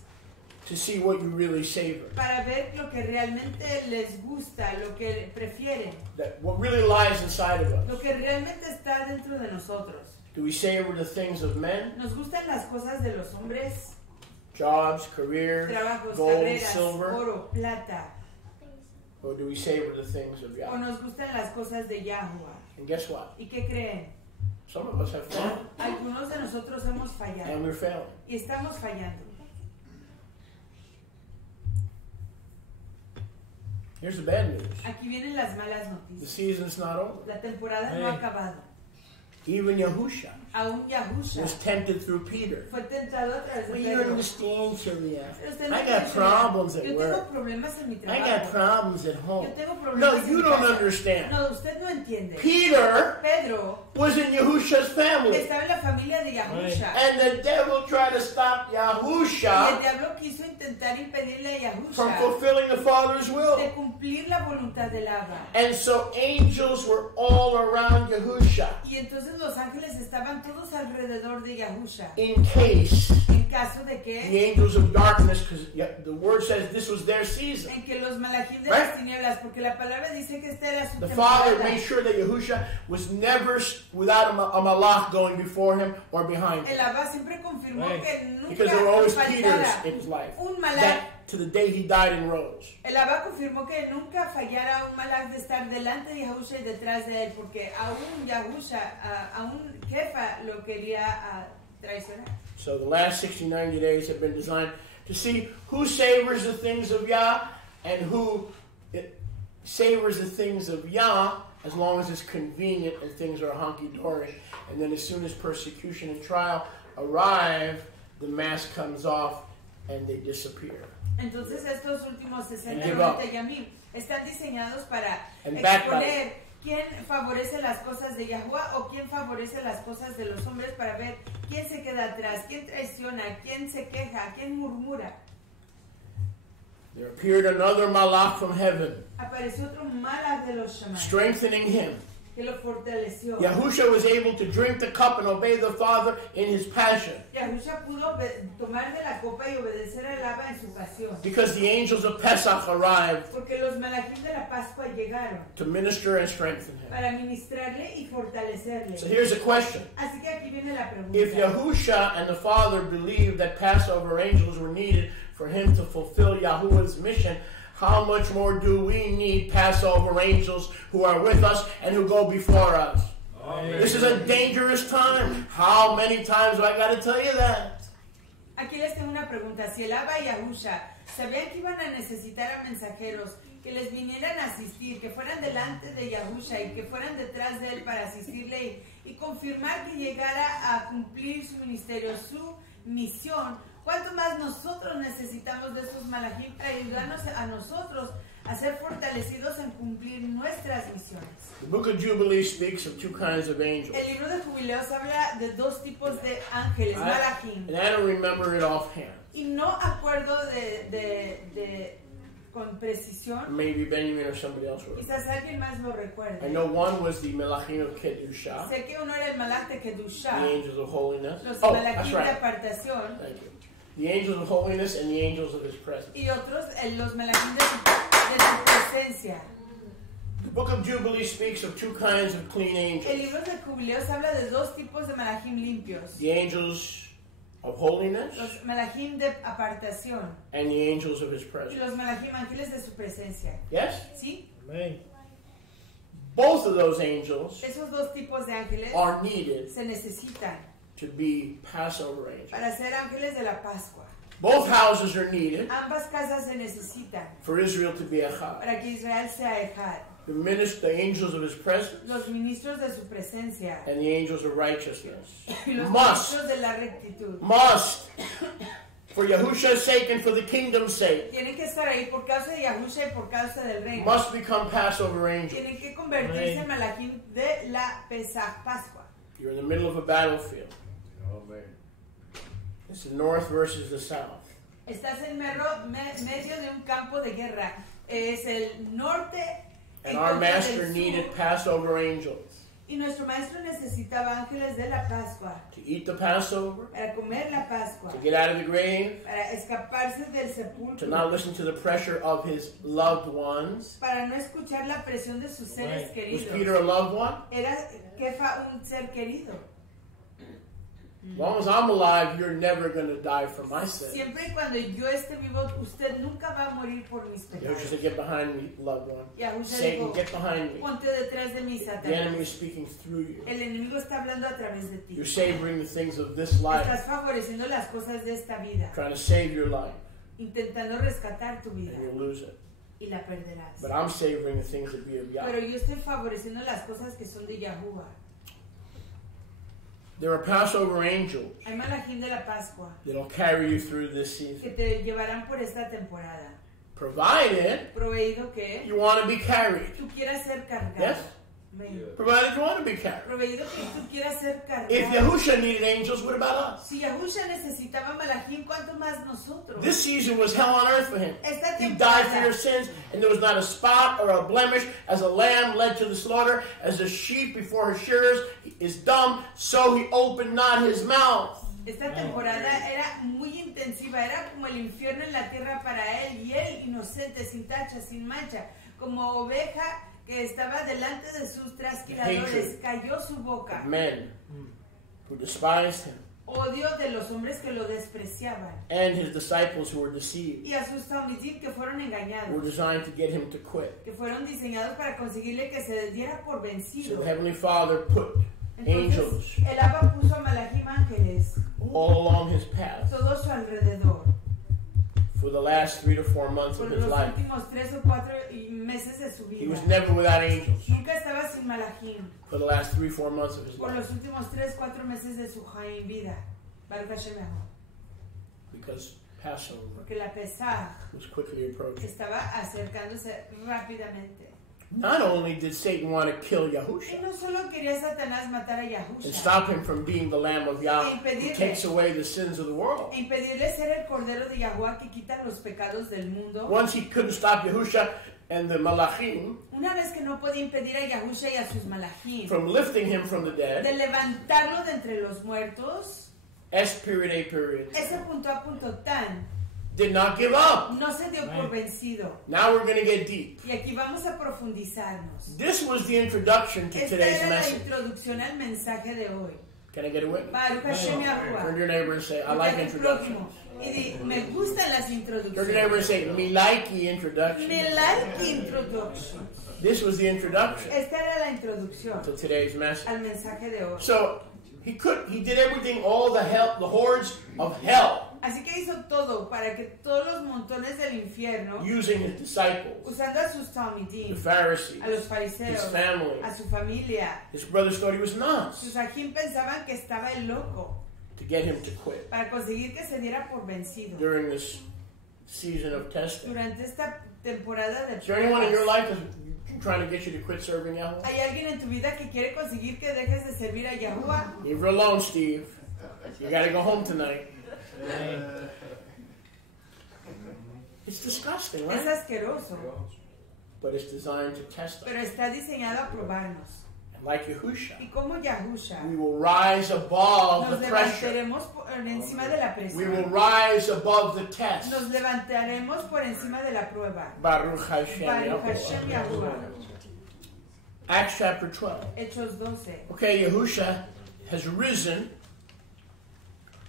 to see what you really savor. para ver lo que realmente les gusta, lo que prefieren, That what really lies inside of us. lo que realmente está dentro de nosotros. Do we savor the things of men? Nos gustan las cosas de los hombres, Jobs, careers, trabajos, gold, carreras, silver? oro, plata, Or do we savor the things of o Yah? nos gustan las cosas de Yahuwah. And guess what? ¿Y qué creen? Some of us have failed, Algunos de nosotros hemos fallado and we're failing. y estamos fallando. Here's the bad news. Aquí vienen las malas The noticias. season's not over. La temporada no ha acabado. Even Yahusha Aún Yahusha was tempted through Peter. fue tentado a través de Well, you Pedro. understand, Sylvia. Pero usted no I got entiende, problems at yo tengo work. problemas en mi I got trabajo. problems at home. Yo tengo problemas No, en you mi don't casa. understand. No, usted no entiende. Peter Pedro was in Yahusha's family. estaba en la familia de Yahusha. And the devil tried to stop Y el Yahusha diablo quiso intentar impedirle a from Yahusha fulfilling the Father's will. de cumplir la voluntad del Abba. And so angels were all around Yahusha Y entonces los ángeles estaban todos alrededor de Yahusha. in case En caso de the que, angels of darkness, because the word says this was their season. en que los malajim de Right. las tinieblas, porque la palabra dice que esta era su The Father temporada. made sure that Yahusha was never without a malach going before him or behind him. El Abba siempre confirmó que nunca Because there were always faltara Peters in his life. un malaj. That to the day he died and rose. El Abba confirmó que nunca fallara un malaj de estar delante de Yahusha y detrás de él, porque aún Yahusha, aún Kefa lo quería traicionar. So the last 60, 90 days have been designed to see who savors the things of Yah and who savors the things of Yah as long as it's convenient and things are hunky-dory. And then as soon as persecution and trial arrive, the mask comes off and they disappear. Entonces estos últimos 60 And give up. 90 yamim están diseñados para And exponer quién favorece las cosas de Yahuwah o quién favorece las cosas de los hombres, para ver quién se queda atrás, quién traiciona, quién se queja, quién murmura. There appeared another malach from heaven, Apareció otro malach de los Shammai strengthening him. que lo fortaleció. Yahusha was able to drink the cup and obey the Father in his passion Yahusha pudo tomar de la copa y obedecer al Abba en su pasión, because the angels of Pesach arrived porque los malachim de la Pascua llegaron to minister and strengthen him. para ministrarle y fortalecerle. So here's a question. Así que aquí viene la pregunta. If Yahusha and the Father believed that Passover angels were needed for him to fulfill Yahuwah's mission, how much more do we need Passover angels who are with us and who go before us? Amen. This is a dangerous time. How many times do I got to tell you that? Aquí les tengo una pregunta. Si el Abba y Yahusha sabían que iban a necesitar a mensajeros que les vinieran a asistir, que fueran delante de Yahusha y que fueran detrás de él para asistirle y confirmar que llegara a cumplir su ministerio, su misión, ¿Cuánto más nosotros necesitamos de estos malajim para ayudarnos a nosotros a ser fortalecidos en cumplir nuestras misiones? The book of Jubilee speaks of two kinds of angels. El libro de Jubileos habla de dos tipos de ángeles, malajim. And I don't remember it offhand. Y no acuerdo con precisión. Maybe Benjamin or somebody else will. Quizás alguien más lo recuerde. I know one was the Melachim of Kedusha, Sé que uno era el malach de Kedusha, the angels of holiness. los Oh, malachim that's de right. apartación, Thank you. The angels of holiness and the angels of his presence. y otros los malachim de su presencia. The book of Jubilee speaks of two kinds of clean El angels. libro de Jubileos habla de dos tipos de malachim limpios. The angels of holiness Los malachim de apartación and the angels of his y presence. los malachim ángeles de su presencia. Yes? ¿Sí? Amen. Both of those angels Esos dos tipos de ángeles are needed se necesitan to be Passover angels. para ser ángeles de la Pascua. Both houses are needed Ambas casas se necesitan for Israel to be Echad. para que Israel sea Ejad. The angels of his presence Los ministros de su presencia and the angels of righteousness y los must, ministros de la rectitud for Yahusha's sake and for the kingdom's sake, tienen que estar ahí por causa de Yahusha y por causa del reino. must become Passover angels. Tienen que convertirse en malachim de la Pesach, Pascua. You're in the middle of a battlefield. Amen. It's the north versus the south. Estás en medio de un campo de guerra. Es el norte And en our contra master del needed sur. Passover angels Y nuestro maestro necesitaba ángeles de la Pascua to eat the Passover, para comer la Pascua, to get out of the grave, para escaparse del to sepulcro, not listen to the pressure of his loved ones. para no escuchar la presión de sus seres Was queridos. Peter a loved one? Era Kefa un ser querido. As long as I'm alive, you're never going to die for my sins. Siempre y cuando yo esté vivo, usted nunca va a morir por mis Yahusha pecados. said, get behind me, loved one. Yahusha Satan, dijo, get behind me. ponte detrás de mí, The enemy Satanás. is speaking through you. El enemigo está hablando a través de ti. You're savoring the things of this life, Estás favoreciendo las cosas de esta vida, trying to save your life, intentando rescatar tu vida and you'll lose it. y la perderás. But I'm savoring the things that be of Pero Yah. yo estoy favoreciendo las cosas que son de Yahuwah. There are Passover angels Hay malachim de la Pascua that'll carry you through this que season, te llevarán por esta temporada. provided Proveído que you want to be carried. tú quieras ser cargado. Yes? Amén. Provided you want to be carried. Proveído que tú quieras ser cargado. If Yahusha needed angels, what about us? Si Yahusha necesitaba malachim, ¿cuánto más nosotros? This season was hell on earth for him. Esta He died for your temporada, sins, and there was not a spot or a blemish. As a lamb led to the slaughter, as a sheep before her shearers is dumb, so he opened not his mouth. esta temporada era muy intensiva, era como el infierno en la tierra para él, y él inocente, sin tacha, sin mancha, como oveja que estaba delante de sus trasquiladores, cayó su boca. Men who despised him, Odio de los hombres que lo despreciaban, and his disciples who were deceived, y a sus talmidim que fueron were engañados, designed to get him to quit. que fueron diseñados para conseguirle que se diera por So vencido. the Heavenly Father put angels Entonces, el Abba puso a malachim ángeles all along his path todo a su alrededor for the last 3 to 4 months por of his los life. últimos 3 o 4 meses de su He vida. was never without angels Nunca estaba sin malachim for the last 3 or 4 months of his por life, los últimos 3 o 4 meses de su vida. Baruch Hashem Yahweh. because Passover Porque la Pesaj was quickly approaching. estaba acercándose rápidamente. Not only did Satan want to kill Y Yahusha no solo quería Satanás matar a and Yahusha stop him from being the Lamb of Yah who takes away the sins of the world. e impedirle ser el Cordero de Yahuwah que quita los pecados del mundo. Once he couldn't stop Yahusha and the Malachim Una vez que no podía impedir a Yahusha y a sus malachim from lifting him from the de dead, levantarlo de entre los muertos, S period, A period, ese punto a punto tan did not give up. no se dio por vencido. Now we're going to get deep. Y aquí vamos a profundizarnos. This was the introduction to Esta today's era la message. introducción al mensaje de hoy. Can I get a witness? Baruch Hashem Turn to Yahuwah. your neighbor and say, I like introductions. Y di, me gustan las Turn to your neighbor and introducciones. say, me likey Me introduction. like introduction. This was the introduction Esta era la introducción to today's message. al mensaje de hoy. So he did everything, all the hordes of hell, Así que hizo todo para que todos los montones del infierno, using his disciples, usando a sus the talmidim, Pharisees, a los his fariseos, family. a su familia, His brothers thought he was nuts. sus ajín pensaban que estaba el loco. to get him to quit para conseguir que se diera por vencido during this season of testing. durante esta temporada de Is there anyone in your pruebas. life that's trying to get you to quit serving Yahweh? ¿Hay alguien en tu vida que quiere conseguir que dejes de servir a Yahuwah? Leave her alone, Steve. You got to go home tonight. It's disgusting, Es right? asqueroso, But it's designed to test us. pero está diseñado a probarnos. And like Yahusha, Y como Yahusha, we will rise above nos the pressure. levantaremos por encima de la We will presión. rise above the test. Nos levantaremos por encima de la prueba. Baruch Hashem Baruch Hashem Yahuwah. Yahuwah. Acts chapter 12. Hechos 12. Okay, Yahusha has risen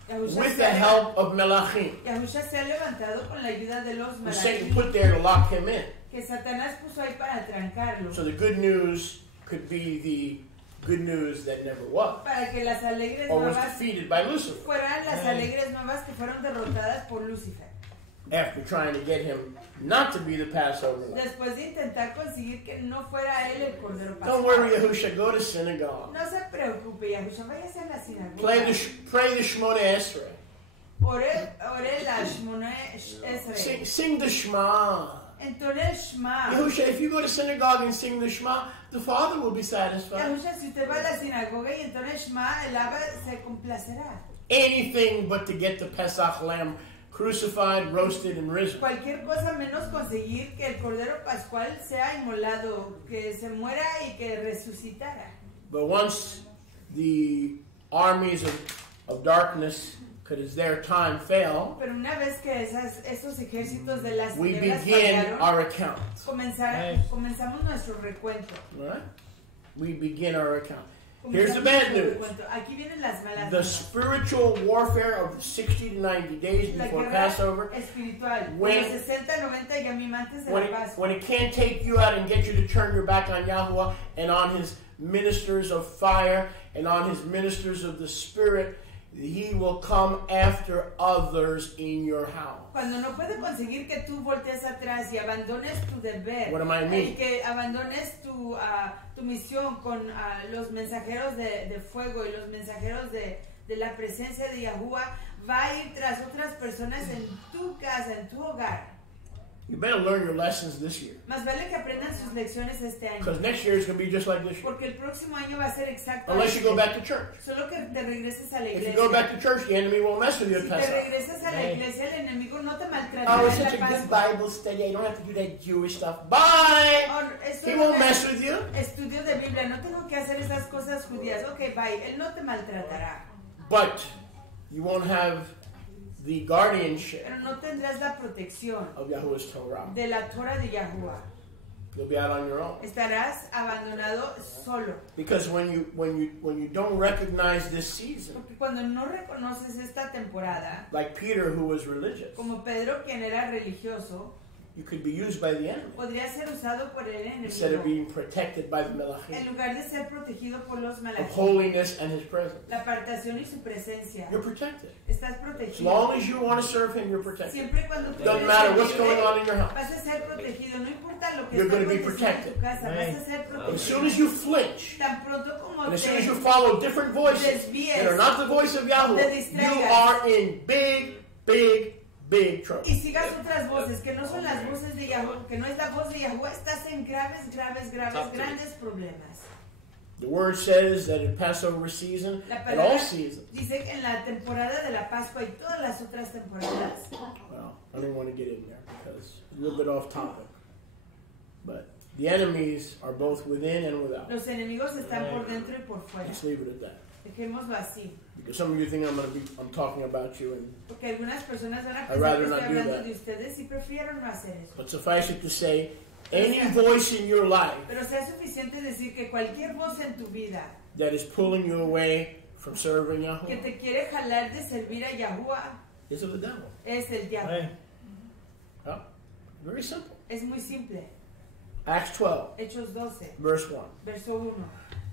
Yahusha with se the ha- help of Melachim, Yahusha se ha levantado con la ayuda de los who Satan malachim put there to lock him in. que Satanás puso ahí para trancarlo, So the good news could be the good news that never was, para que las alegres or was nuevas defeated by Lucifer fueran las alegres nuevas que fueron derrotadas por Lucifer. after trying to get him not to be the Passover lamb. Después de intentar conseguir que no fuera él el cordero Don't worry, pascual. Yahusha, go to synagogue. No se preocupe, Yahusha, váyase a la sinagoga. Pray the Shemona Esrei. Ore la Shmona Esrei. Sing the Shema. Entone el Shema. Yahusha, if you go to synagogue and sing the Shema, the Father will be satisfied. Yahusha, si usted va a la sinagoga y entone el Shema, el Abba se complacerá. Anything but to get the Pesach lamb crucified, roasted, and risen. Cualquier cosa menos conseguir que el cordero pascual sea inmolado, que se muera y que resucitara. But once the armies of darkness, because their time fail, Pero una vez que esos ejércitos de las we tinieblas begin fallaron, our account. comenzamos nuestro recuento. Right? We begin our account. Here's the bad news. Aquí vienen las malas The nuevas. spiritual warfare of the 60 to 90 days La before guerra Passover, espiritual, When- de los 60, 90 y a mí antes de when la it, Pascua. when it can't take you out and get you to turn your back on Yahweh and on his ministers of fire and on his ministers of the Spirit, he will come after others in your house. Cuando no puede conseguir que tú voltees atrás y abandones tu deber, What am I mean? y que abandones tu misión con los mensajeros de fuego y los mensajeros de la presencia de Yahuwah, va a ir tras otras personas en tu casa, en tu hogar. You better learn your lessons this year. Más vale que aprendan sus lecciones este año, Because next year is going to be just like this year. porque el próximo año va a ser exacto. Unless you go back to church. Solo que te regreses a la If iglesia. you go back to church, the enemy won't mess with you Si at te Pesach. regresas a la iglesia, el enemigo no te maltratará Oh, it's en such a la good Pascua. Bible study. I don't have to do that Jewish stuff. Bye! Oh, eso He no won't es mess with you. estudio de Biblia, no tengo que hacer esas cosas judías. Ok, bye, él no te maltratará. But you won't have the guardianship Pero no tendrás la protección of Yahuwah's Torah. de la Torah de Yahuwah. You'll be out on your own. Estarás abandonado solo. Because when you don't recognize this season, Porque cuando no reconoces esta temporada, like Peter, who was religious, como Pedro, quien era religioso, you could be used by the enemy podría ser usado por el instead of enemigo being protected by the en Melachim lugar de ser protegido por los of malachim. holiness and his presence. La apartación y su presencia. You're protected. Estás As protegido. long as you want to serve him, you're protected. Siempre y cuando tú Doesn't eres matter what's libre, going on in your house. vas a ser protegido. No importa lo que You're esté going to be aconteciendo en protected. tu casa, vas a ser As protegido. soon as you flinch, Tan pronto como and as soon te as you follow different voices that are not the voice of Yahweh, you are in big trouble. y sigas otras voces que no son las voces de Yahuwah, que no es la voz de Yahuwah, estás en graves, grandes problemas. The word says that in Passover season, La and all palabra seasons, dice que en la temporada de la Pascua y todas las otras temporadas, well, I don't want to get in there because it's a little bit off topic. But the enemies are both within and without. los enemigos están por dentro y por fuera. Let's leave it at that. Dejémoslo así. Because some of you think I'm talking about you, and Porque algunas personas van a I'd pensar rather que not estoy do hablando that. de ustedes y prefiero no hacer eso. but suffice it to say, any voice in your life Pero sea suficiente decir que cualquier voz en tu vida that is pulling you away from serving que Yahweh te quiere jalar de servir a Yahuwah is of the devil. es el diablo. Yeah? Very simple. Es muy simple. Acts 12, Hechos 12, verse 1. verso 1.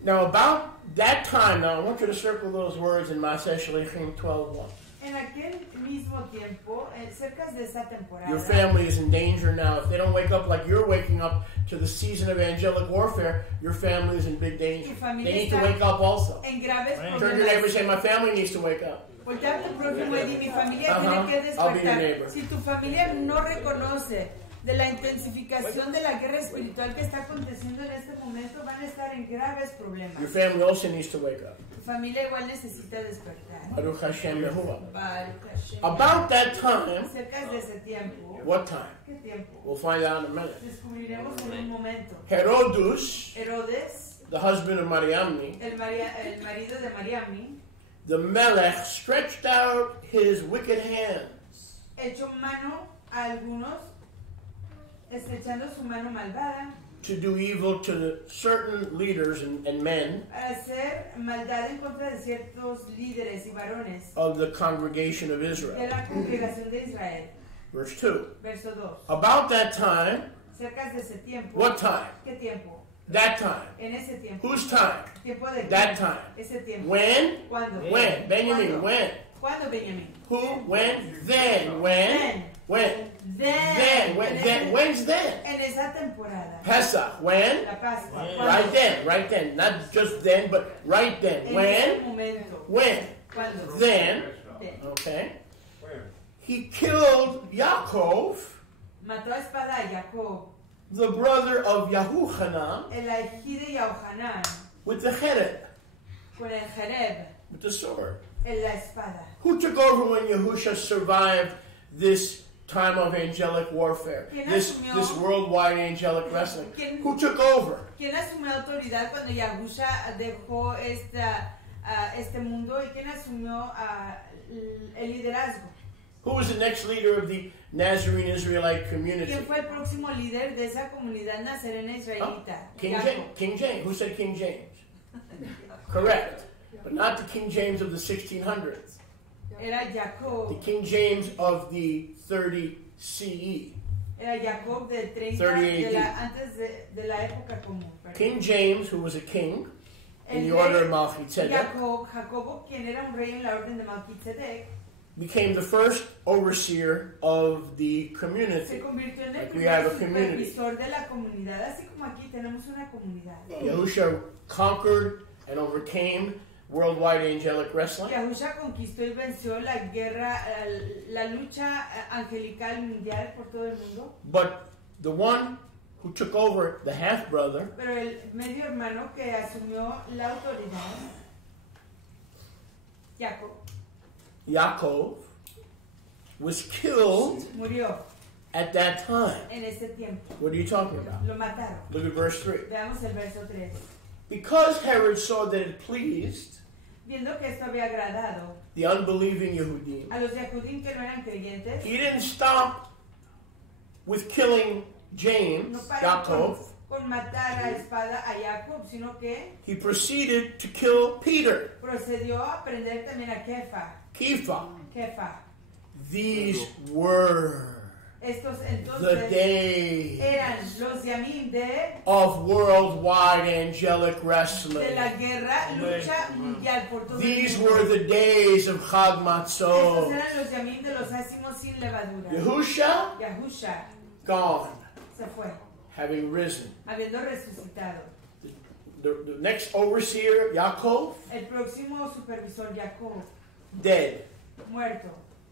Now, about that time, now I want you to circle those words in Maaseh Shalichim 12:1. En aquel mismo tiempo, cerca de esa temporada, your family is in danger now. If they don't wake up like you're waking up to the season of angelic warfare, your family is in big danger. They need to wake up also. en graves Turn to your neighbor and say, my family needs to wake up. Voltea a tu prójimo y di, mi familia tiene que I'll be your neighbor. despertar. Si tu familia no reconoce de la intensificación de la guerra espiritual que está aconteciendo en este momento, van a estar en graves problemas. Your family also needs to wake up. Tu familia igual necesita despertar. Baruch Hashem Yahuwah. Baruch Hashem. About that time, Cerca de ese tiempo. what time? ¿Qué tiempo? We'll find out in a minute. Descubriremos en un momento. Herodus, Herodes, the husband of Mariamne, el marido de Mariamne, the Melech, stretched out his wicked hands echó mano a algunos, estrechando su mano malvada, to do evil to the certain leaders and men para hacer maldad en contra de ciertos líderes y varones of the congregation of de Israel. la congregación de Israel. Verse 2. Verso 2. About that time, Cerca de ese tiempo. what time? ¿Qué tiempo? That time. En ese tiempo. Whose time? ¿Tiempo de qué? That time. Ese tiempo. When? ¿Cuándo? When? Benjamin, ¿Cuándo? when? ¿Cuándo, Benjamín? Who? When? Then. When? Then. When? Then. When? Then. When's then? En esa temporada. Pesach. When? La Pascua. ¿Cuándo? Right then. Right then. Not just then, but right then. En ese When? momento. When? ¿Cuándo? Then. Then. Okay. He killed Yaakov, Mató a espada a Jacob, the brother of Yahuchanan, el hijo de Yahuhanán, with the Chereb, con el Jereb, with the sword. en la espada. Who took over when Yahusha survived this time of angelic warfare? This worldwide angelic wrestling. Who took over? ¿Quién asumió autoridad cuando Yahusha dejó este mundo? ¿Y quién asumió el liderazgo? Who was the next leader of the Nazarene Israelite community? ¿Quién fue el próximo líder de esa comunidad nazarena israelita? King James. King James. Who said King James? Correct. But not the King James of the 1600s. Era Jacob. The King James of the 30 CE. Era Jacob del 30 30 antes de la época común. Perdón. King James, who was a king in the El order rey of Melchizedek, Jacobo, quien era un rey en la orden de Melchizedek, became the first overseer of the se community. convirtió en el Like we have primer a community. supervisor de la comunidad, así como aquí tenemos una comunidad. Yahusha conquered and overcame worldwide angelic wrestling. Yahusha conquistó y venció la guerra, la lucha angelical mundial por todo el mundo. But the one who took over, the half-brother, Pero el medio hermano que asumió la autoridad, Jacob, Yaakov, was killed murió at that time. en ese tiempo. What are you talking about? Lo mataron. Look at verse 3. Veamos el verso 3. Because Herod saw that it pleased Viendo que esto había agradado the unbelieving Yehudim, a los Yehudim que no eran creyentes, he didn't stop with killing James, no paró Yaakov. con matar a espada a Jacob, sino que He proceeded to kill Peter, procedió a prender también a Kepha. Kefa. These were Estos the entonces days eran los yamim de of worldwide angelic la wrestling. guerra, lucha mundial por todo el These mundo. were the days of Chag Estos Matzot. eran los yamim de los ácimos sin levadura. Yahusha, Yahusha gone, se fue, having risen. habiendo resucitado. The next overseer, Yaakov, El próximo supervisor Jacob, dead. muerto,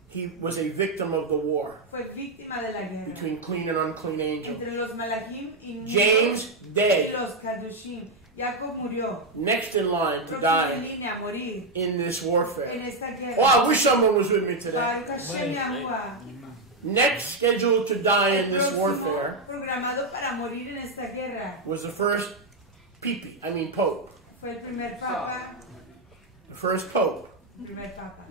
He was a victim of the war fue víctima de la guerra between clean and unclean angels. entre los malachim y James, y dead. los kadushim. Jacob murió, Next in line to próximo en die línea a morir in this en warfare. esta guerra. Oh, I wish someone was with me today. Baruch Hashem Yahuwah. Next scheduled to die in El this próximo warfare programado para morir en esta guerra was the first Pope. fue el primer papa. The first Pope. El primer papa.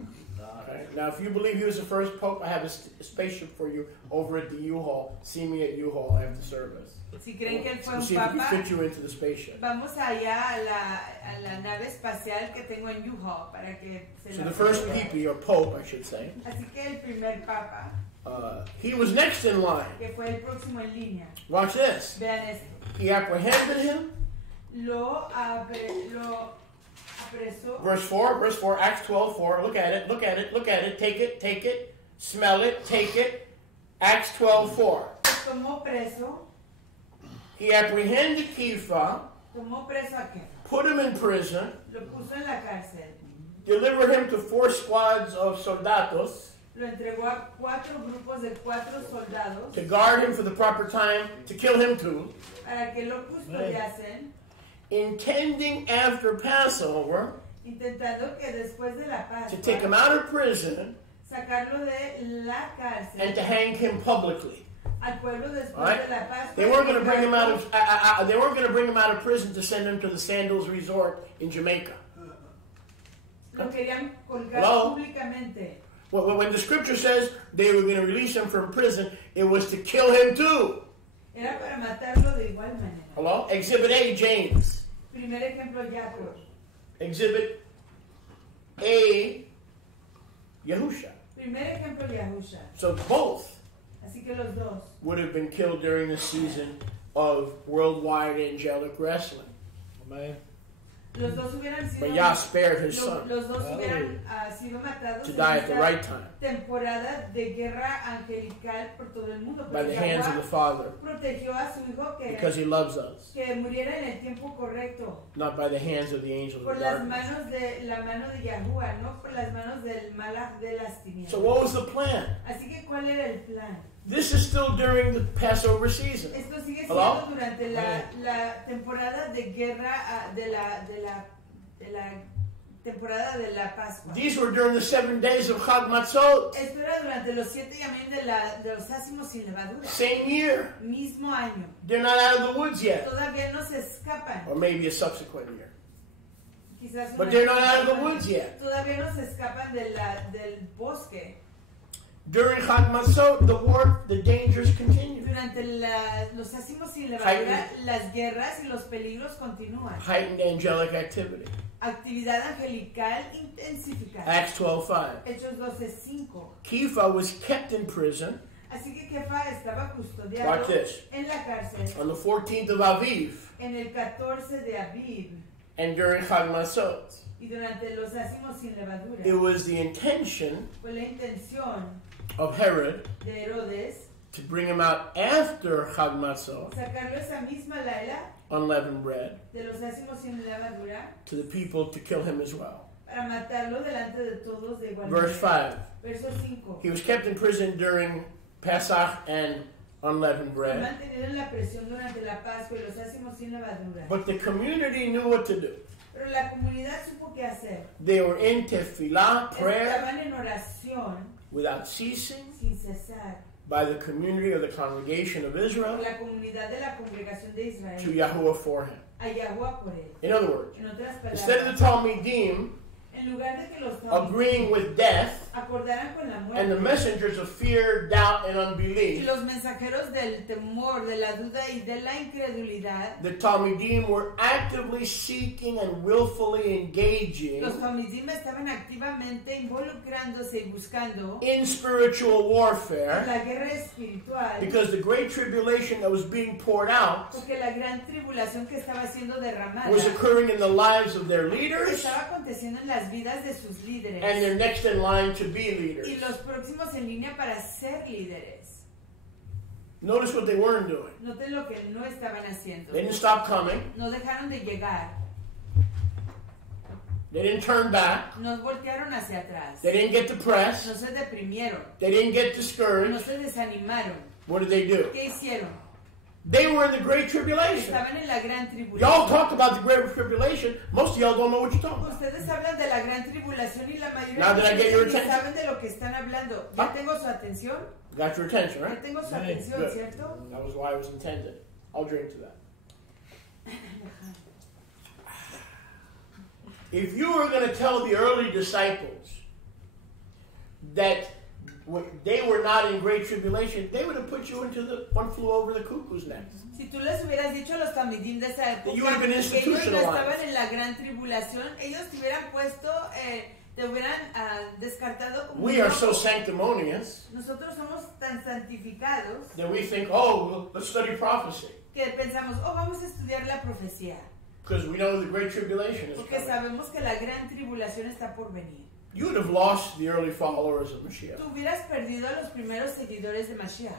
Okay. Now, if you believe he was the first Pope, I have a spaceship for you over at the U-Haul. See me at U-Haul after service. Si creen que él fue We'll un see if we can papa, fit you into the spaceship. vamos allá a la nave espacial que tengo en U-Haul para que se So la the first prueben. PP, or Pope, I should say, Así que el primer papa, he was next in line. que fue el próximo en línea, Watch this. vean esto, He apprehended him, lo Apresó. Verse 4, Acts 12:4. Look at it. Take it. Smell it, take it. Acts 12:4. Tomó preso. He apprehended Kepha, Tomó preso a Kefa. put him in prison, Lo puso en la cárcel. delivered him to 4 squads of soldados Lo entregó a 4 grupos de 4 soldados to guard him for the proper time, to kill him too, para que lo custodiasen, intending after Passover intentando que después de la to take him Pascua out of prison sacarlo de la cárcel and to hang him publicly. al pueblo después Right? de la Pascua. They weren't going to bring him out of they weren't going to bring him out of prison to send him to the Sandals Resort in Jamaica. Lo querían colgar Hello? públicamente. When the scripture says they were going to release him from prison, it was to kill him too. Era para matarlo de igual manera. Hello? Exhibit A, James. Primer ejemplo, Jacob. Exhibit A, Yahusha. Primer ejemplo, Yahusha. So both Así que los dos. would have been killed during the season of worldwide angelic wrestling. Amen. Los dos hubieran sido, But Yah spared his son los dos hubieran sido matados to en die at the esta right time temporada de guerra angelical por todo el mundo. by Pero the hands of the Yahweh Father protegió a su hijo because he loves us, que muriera en el tiempo correcto. not by the hands of the angels Por of las darkness. manos de la mano de Yahuwah, no por las manos del malach de las tinieblas. So what was the plan? Así que ¿cuál era el plan? This is still during the Passover season. Esto sigue Hello? siendo durante la temporada de guerra de la temporada de la Pascua. These were during the 7 days of Chag Matzot. Esto era durante los 7 yamim de los ácimos sin levadura. Same year. Mismo año. They're not out of the woods yet. Todavía no se escapan. Or maybe a subsequent year. Quizás But they're not out of the woods yet. Todavía no se escapan del bosque. During Chag Matzot, the dangers continue. Durante los ácimos sin levadura, las guerras y los peligros continúan. Heightened angelic activity. Actividad angelical intensificada. Acts 12:5. Hechos 12:5. Kepha was kept in prison. Así que Kefa estaba custodiado Watch this. en la cárcel On the 14th of Aviv en el 14 de Aviv and during Chag Matzot. y durante los ácimos sin levadura. It was the intention Fue la intención of Herod de Herodes to bring him out after Chag Matzot, sacarlo esa misma laila unleavened bread, de los ácimos sin levadura to the people to kill him as well. para matarlo delante de todos de igual Verse manera. 5. Verso 5. He was kept in prison during Pesach and unleavened Fue bread. mantenido en la presión durante la Pascua y los ácimos sin levadura. But the community knew what to do. Pero la comunidad supo qué hacer. They were in tefillah, prayer, Estaban en oración without ceasing, sin cesar. by the community of the congregation of Por Israel la comunidad de la congregación de Israel. to Yahuwah for him. A Yahuwah por él. In other words, En otras instead of palabras, the Talmidim en lugar de que los agreeing with death acordaran con la and the muerte messengers of fear, doubt, and y unbelief, los mensajeros del temor, de la duda y de la incredulidad, the Talmidim were actively seeking and willfully engaging los Talmidim estaban activamente involucrándose y buscando in spiritual warfare la guerra espiritual, because the great tribulation that was being poured out porque la gran tribulación que estaba siendo derramada was occurring in the lives of their leaders estaba aconteciendo en las vidas de sus líderes and their next in line to be y leaders. los próximos en línea para ser líderes. Notice what they weren't doing. Noten lo que no estaban haciendo. They didn't stop coming. No dejaron de llegar, They didn't turn back. no voltearon hacia atrás, They didn't get no depressed. se deprimieron, They didn't get no discouraged. se desanimaron. What did they do? ¿Qué hicieron? They were in the Great Tribulation. Estaban en la gran Y'all tribulación. talk about the Great Tribulation. Most of y'all don't know what you're talking about. Ustedes hablan de la gran tribulación y la mayoría Now de did I get your ustedes ni attention? saben de lo que están hablando. ¿Ya Huh? tengo su atención? Got your attention, ¿Ya right? tengo su Right. atención, Good. cierto? That was why it was intended. I'll drink to that. If you were going to tell the early disciples that they were not in great tribulation, they would have put you into the one flew over the cuckoo's nest. Si tú les hubieras dicho a los tamidim de esa época You would have been que ellos no institutionalized. estaban en la gran tribulación, ellos te hubieran puesto, te hubieran descartado como We un are so loco. sanctimonious Nosotros somos tan santificados that we think, oh, well, let's study prophecy. que pensamos, oh, vamos a estudiar la profecía. Because we know the Great Tribulation is Porque coming. sabemos que la gran tribulación está por venir. You would have lost the early followers of Mashiach. Tú hubieras perdido a los primeros seguidores de Mashiach.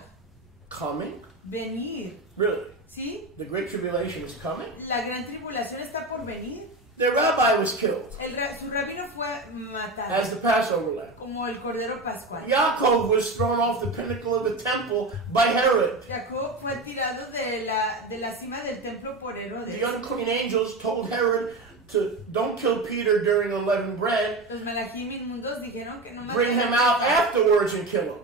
Coming? Venir. Really? ¿Sí? The Great Tribulation is coming? La gran tribulación está por venir. Their rabbi was killed Su rabino fue matado. as the Passover lamb. Como el cordero pascual. Yaakov was thrown off the pinnacle of the temple by Herod. Jacob fue tirado de la cima del templo por Herodes. The unclean angels told Herod to don't kill Peter during unleavened bread. Los malachim inmundos dijeron que no Bring him out afterwards and kill him.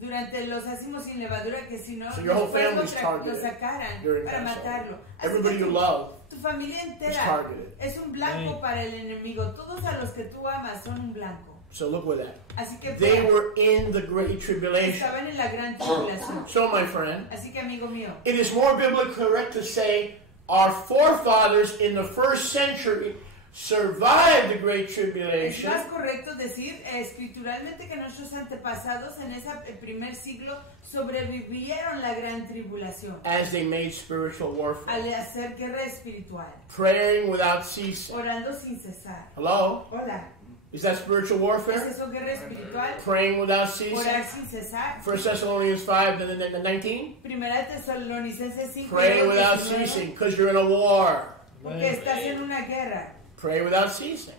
durante los ácimos sin levadura, que si no So your whole después family's targeted lo sacaran during para Passover. matarlo. Así Everybody que you love tu familia is entera targeted. es un blanco para el enemigo. Todos a los que tú amas son un blanco. So look with that. Así que They were in the Great Tribulation. estaban en la gran tribulación. So my friend, Así que amigo mío, it is more biblically correct to say our forefathers in the first century survived the Great es Tribulation más correcto decir escrituralmente que nuestros antepasados en ese primer siglo sobrevivieron la gran tribulación as they made spiritual warfare, al hacer guerra espiritual, praying without ceasing. orando sin cesar. Hello? Hola, Is that spiritual ¿es warfare? eso guerra espiritual? Praying without ceasing? Orar sin cesar. 1 Thessalonians 5 and then 19? Primera Tesalonicenses 5. Praying without 19, ceasing because you're in a war. porque estás en una guerra. Pray without ceasing.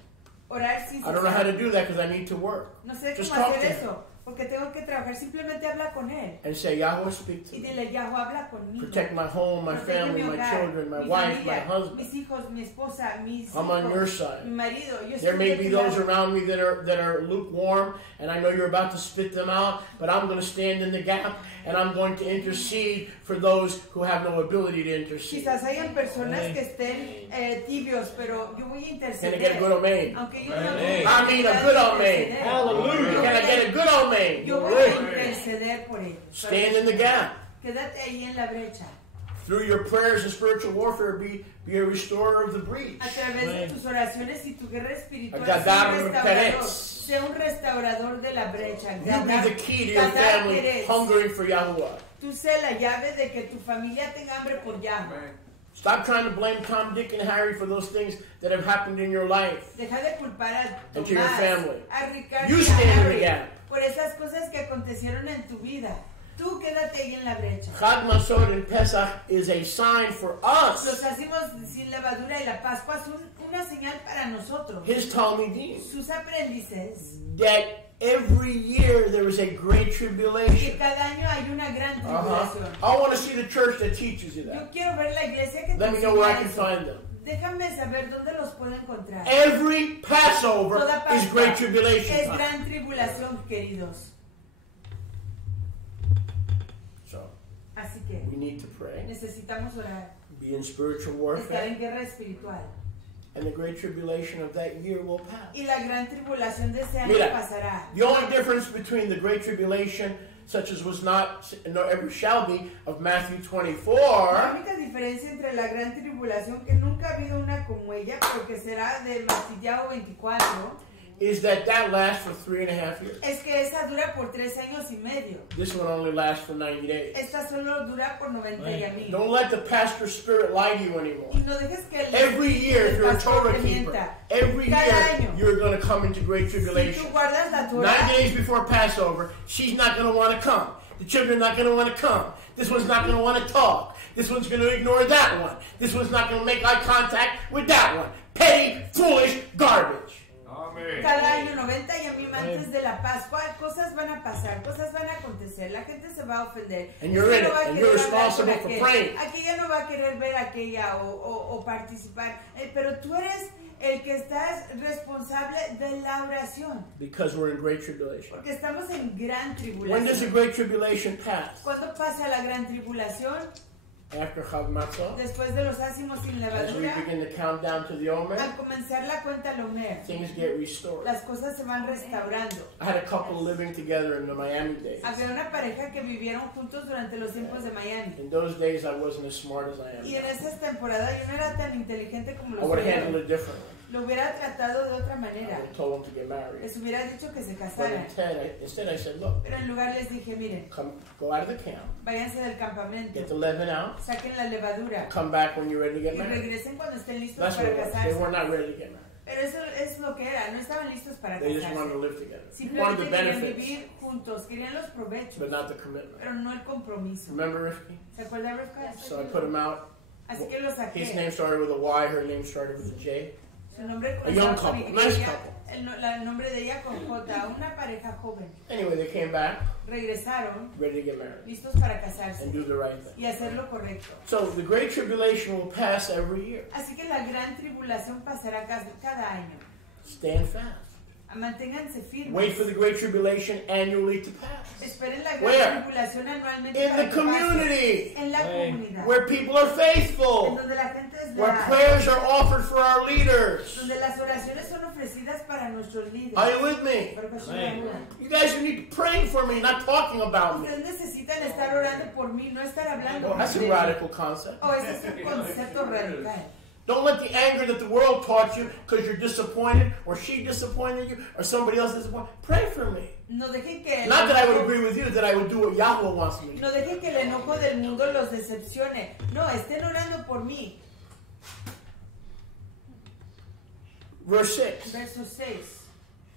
Orar sin I don't know how to cesar. do that because I need to work. No sé Just cómo talk to hacer him eso, porque tengo que trabajar. Simplemente habla con él and say, Yahweh, speak to y me. dile, Yahweh, habla conmigo. Protect my home, my Protege family, mi my hogar, children, my mi wife, familia, my husband. mis hijos, mi esposa, mis I'm on your hijos, side. mi marido. Yo There estoy may de be tu those lado. around me that are lukewarm, and I know you're about to spit them out, but I'm going to stand in the gap, and I'm going to intercede for those who have no ability to intercede. Quizás hayan personas que estén tibios, pero yo voy a Can I get a good interceder. amen? Aunque yo no Amen. I mean a good amen. Hallelujah. Can I get a good amen? Yo voy a interceder por ellos. Stand in the gap. Quédate ahí en la brecha. Through your prayers and spiritual warfare, be a restorer of the breach. A través de tus oraciones y tu guerra espiritual, Gadar sea un restaurador. Perez. Sea un restaurador de la brecha. You be the key to your Gadar family Perez. hungering for Yahuwah. Tú sé la llave de que tu familia tenga hambre por Yahweh. Stop trying to blame Tom, Dick, and Harry for those things that have happened in your life. Deja de culpar a And to your Tomás, family. a Ricardo You y a stand in the Harry gap. por esas cosas que acontecieron en tu vida. Tú quédate ahí en la brecha. Chag Masor and Pesach is a sign for us. Los hacemos sin levadura y la Pascua son una señal para nosotros. His Talmidim. Sus aprendices. That every year there is a great Que tribulation. cada año hay una gran tribulación. I want to see the church that teaches you Yo that. quiero ver la iglesia que te Let me know where I enseña can eso. find them. Déjame saber dónde los puedo encontrar. Every Passover Toda is Pascua great tribulation es time. gran tribulación, queridos. So Así que we need to pray, necesitamos orar, be in spiritual estar warfare, en guerra espiritual. and the great tribulation of that year will pass. Y la gran tribulación de ese año Mira, pasará. the only difference between the great tribulation, such as was not, nor ever shall be, of Matthew La 24, única diferencia entre la gran tribulación, que nunca ha habido una como ella, pero que será de Mateo 24, is that lasts for 3.5 years. es que esa dura por 3 años y medio. This one only lasts for 90 days. Esta solo dura por 90 y a mil. Don't let the pastor's spirit lie to you anymore. Y no dejes que el Every year, if you're a pastor Torah te keeper, mienta. every Cada year año. you're going to come into great Si tribulation. tú guardas la 90 Torah, days before Passover, she's not going to want to come. The children are not going to want to come. This one's not going to want to talk. This one's going to ignore that one. This one's not going to make eye contact with that one. Petty, foolish garbage. cada año 90 y a mí antes de la Pascua, cosas van a pasar, cosas van a acontecer, la gente se va a ofender. And you're in it, va a and querer you're hablar con responsible for aquel. praying. Aquella no va a querer ver a aquella o participar, pero tú eres el que estás responsable de la oración, Because we're in great tribulation. porque estamos en gran When does the tribulación. great tribulation pass? ¿Cuándo pasa la gran tribulación? After Chag Matzah. Después de los ácimos sin As we levadura, begin to count down to the Omer, al comenzar la cuenta al Omer, things get restored. las cosas se van restaurando. I had a couple living together in the Miami days. Había una pareja que vivieron juntos durante los tiempos de Miami. In those days, I wasn't as smart as I am Y en now. esas temporadas yo no era tan inteligente como I lo would soy have handled hoy. it differently. lo hubiera tratado de otra I manera. would have told them to get married. Les hubiera dicho que se But casaran. instead I said, look, Pero en lugar les dije, miren, go out of the camp, váyanse del campamento, get the leaven out, saquen la levadura come back when you're ready to get y married. regresen cuando estén listos That's para what it was. They casarse. were not ready to get married. Pero eso es lo que era, no estaban listos para They just wanted to casarse. live together. Wanted Simplemente the querían benefits, vivir juntos, querían los provechos, but not the commitment. pero no el compromiso. Remember Rifki? ¿Se acuerda, Rivka? So I put him out. Así que lo His saqué. name started with a Y, her name started with a J. Su nombre A young comenzaba con couple, Y, nice couple. el nombre de ella con J, una pareja joven. Anyway, they came back, Regresaron, ready to get married listos para casarse and do the right thing. y hacer lo correcto. So the Great Tribulation will pass every year. Así que la gran tribulación pasará cada año. Stand fast. Manténganse firmes. Wait for the Great Tribulation annually to pass. Esperen la gran Where? tribulación anualmente In para the que pase. community, En la comunidad. where people are En faithful, donde la gente es where leal. prayers are offered for our leaders. Donde las oraciones son ofrecidas para nuestros líderes. Are you with me? Porque son Amén. ayuda. You guys need to be praying for me, not talking about me. Ustedes necesitan estar orando por mí, no estar hablando That's a por mí. radical concept. Oh, ese es un concepto radical. Don't let the anger that the world taught you because you're disappointed or she disappointed you or somebody else disappointed. Pray for me. No dejen que el Not that I would enojo- agree with you, that I would do what Yahweh wants me to do. No dejen que el enojo del mundo los decepcione. No, estén orando por mí. Verse 6. Verso 6.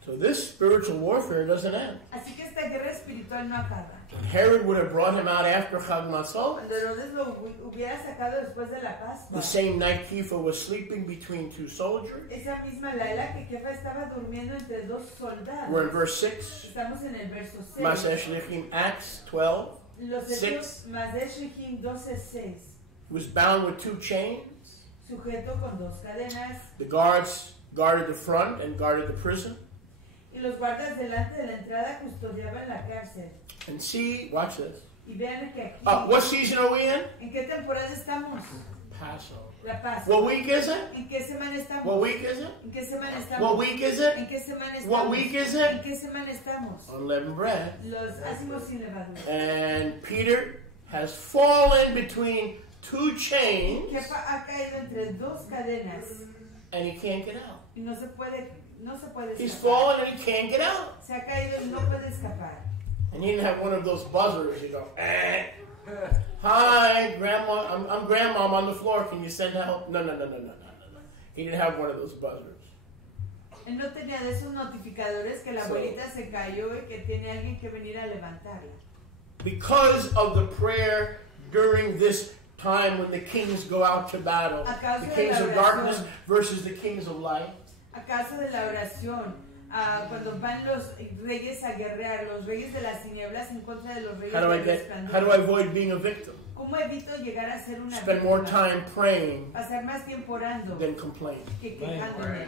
So this spiritual warfare doesn't end. Así que esta guerra espiritual no acaba. Herod would have brought him out after Chag Matzot. Cuando Herodes lo hubiera sacado después de la Pascua. The same night Kepha was sleeping between two soldiers. Esa misma Laila que Kefa estaba durmiendo entre dos soldados. We're in verse 6. Estamos en el verso 6. Masesh Lichim, Acts 12. Los Six. Hechos Masesh Lichim 12:6. He was bound with two chains. Sujeto con dos cadenas. The guards guarded the front and guarded the prison. Y los guardas delante de la entrada custodiaban la cárcel. And see, watch this. Y vean que aquí. What season are we in? ¿En qué temporada estamos? Passover. La Pascua. What week is it? ¿En qué semana estamos? What week is it? ¿En qué semana estamos? What week is it? ¿En qué semana estamos? What week is ¿En it? qué semana estamos? Unleavened bread. Los ácimos sin levadura. And Peter has fallen between two chains Kefa ha caído entre dos cadenas and he can't get out. y no se puede He's escapar. fallen and he can't get out. Se ha caído y no puede escapar. And he didn't have one of those buzzers. You go, hi, grandma. I'm grandma. I'm on the floor. Can you send help? No. He didn't have one of those buzzers. Él no tenía de esos notificadores que la abuelita se cayó y que tiene alguien que venir a levantarla. Because of the prayer during this time when the kings go out to battle, the kings of darkness versus the kings of light. A causa de la oración, cuando van los reyes a guerrear, los reyes de las tinieblas en contra de los reyes How do I del resplandor. how do I avoid being a victim? ¿Cómo evito llegar a ser una Spend more víctima? time praying Pasar más tiempo orando than complaining. que quejándome.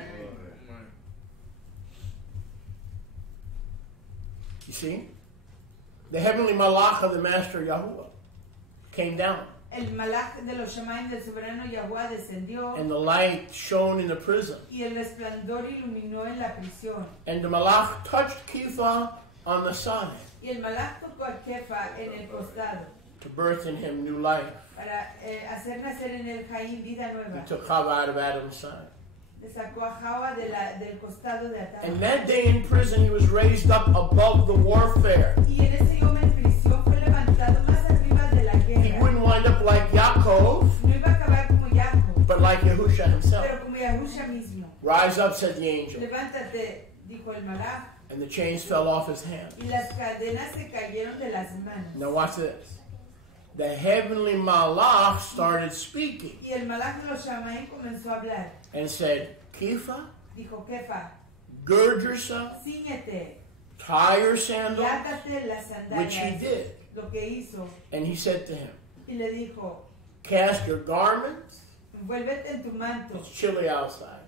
You see? The heavenly malach of the master Yahuwah came down, El malach de los Shemaim del soberano Yahuwah descendió and the light shone in the prison. y el resplandor iluminó en la prisión. And the malach touched Kepha on the side Y el malach tocó a Kefa en el costado to birth in him new life. para hacer nacer en el Jaín vida He nueva. took Chava out of Adam's side. Le sacó a Jawa del costado de Adán. And that day in prison, he was raised up above the warfare. Y en ese yom en prisión fue levantado más arriba de la He guerra. wouldn't wind up like Yaakov, No iba a acabar como Jacob, but like Yahusha himself. pero como Yahusha mismo. Rise up, said the angel. Levántate, dijo el malach, And the chains fell off his hand. y las cadenas se cayeron de las manos. Now watch this. The heavenly malach started speaking Y el malach de los Shamaim comenzó a hablar. and said, Kepha, Dijo, Kefa, gird yourself, cíñete tie your y sandals, átate las which he sandalias. did. Lo que hizo. And he said to him, Y le dijo, cast your garments. envuélvete en tu manto It's chilly outside.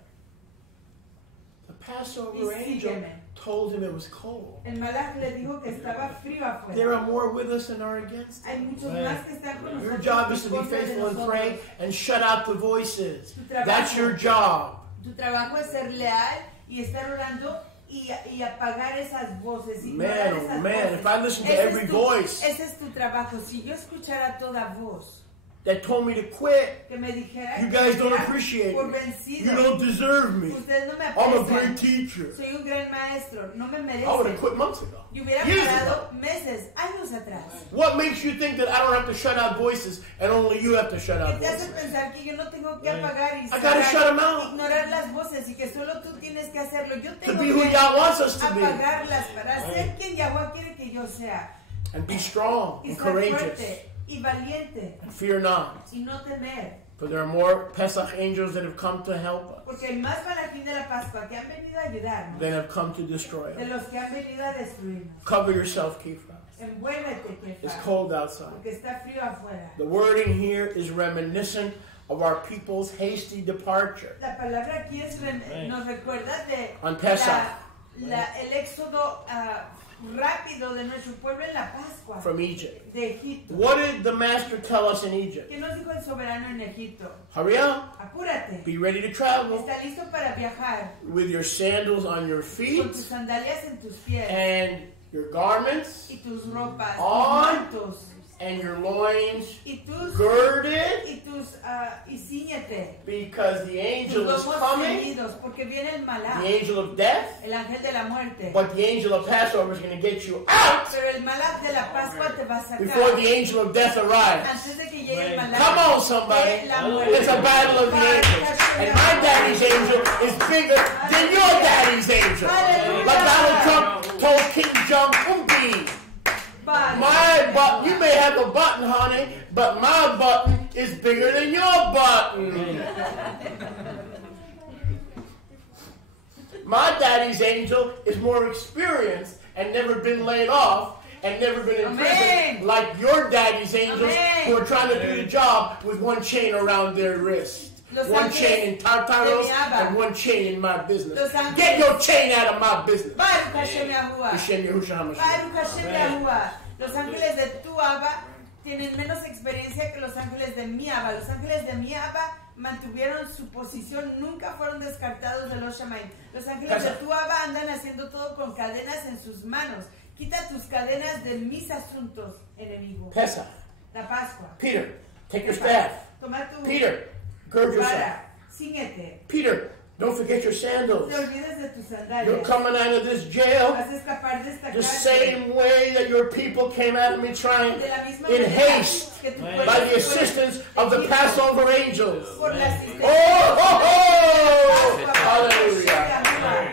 The y Passover angel sígueme. told him it was cold. El malach le dijo que estaba frío There afuera. are more with us than are against us. Hay muchos más que están con Your nosotros. job is que to be en contra de faithful and nosotros. pray and shut out the voices. Tu trabajo- That's your job. Tu trabajo es ser leal y estar orando y apagar esas voces. ignorar Man, esas oh man, voces. if I listen to Ese every voice, Ese es tu trabajo. Si yo escuchara toda voz, that told me to quit. Que me dijera You guys que don't era appreciate por me. vencido. You don't deserve me. Ustedes no me I'm a aprecian. great teacher. Soy un gran maestro. No me I would merecen. have quit months ago. Y hubiera Years parado ago. meses, años atrás. What makes you think that I don't have to shut out voices and only you have to shut ¿Qué out te hace voices? pensar que yo no tengo que apagar y I gotta shut 'em out. ignorar las voces y que solo tú tienes que hacerlo? Yo To tengo be who que Yah wants us to be. apagarlas para ser quien Yahweh quiere que yo sea. And be strong Y and ser courageous. fuerte y valiente And fear not. y no temer. For there are more Pesach angels that have come to help us Porque hay más malajín de la Pascua que han venido a ayudarnos than have come to destroy de us. los que han venido a destruirnos. Cover yourself, Kifa. Envuélvete, It's Kefa, cold outside. porque está frío afuera. The wording here is reminiscent of our people's hasty departure La palabra aquí nos recuerda de on Pesach el éxodo rápido de nuestro pueblo en la Pascua from Egypt. de Egipto. What did the master tell us in Egypt? ¿Qué nos dijo el soberano en Egipto? Hurry up, Apúrate. be ready to travel Está listo para viajar with your sandals on your con feet tus sandalias en tus pies and your garments y tus ropas, on tus mantos and your loins y tus girded, y ciñete. because the Tus angel is lomos coming, ceñidos, porque viene el malaj, the angel of death, el ángel de la muerte. but the angel of Passover is going to get you out Pero el malaj de la Pascua te va a sacar before the angel of death arrives. antes de que llegue el malaj. Come on, somebody. de la muerte. It's a battle of the angels. And my daddy's angel is bigger than your daddy's angel. Like Donald Trump told King Jong-un. My button, you may have a button, honey, but my button is bigger than your button. My daddy's angel is more experienced and never been laid off and never been in prison like your daddy's angels who are trying to do the job with one chain around their wrist. One chain in Tartaros and one chain in my business. Get your chain out of my business. Baruch Hashem Yahuwah. Hashem Yahushua HaMashiach. Baruch Hashem Yahuwah. Los ángeles de tu Abba tienen menos experiencia que los ángeles de mi Abba. Los ángeles de mi Abba mantuvieron su posición, nunca fueron descartados de los Shamaim. Los ángeles de tu Abba andan haciendo todo con cadenas en sus manos. Quita tus cadenas de mis asuntos, enemigo. Pesach. La Pascua. Peter, take your staff. Toma tu Peter, gird yourself. vara. Ciñete. Peter, don't forget your sandals. No te olvides de tus sandalias. You're coming out of this jail Vas a escapar de esta the cárcel. same way that your people came out of me trying De la misma in manera haste que tu pueblo by the fue assistance of the Passover angels. por la asistencia Oh, oh, oh! de la Hallelujah.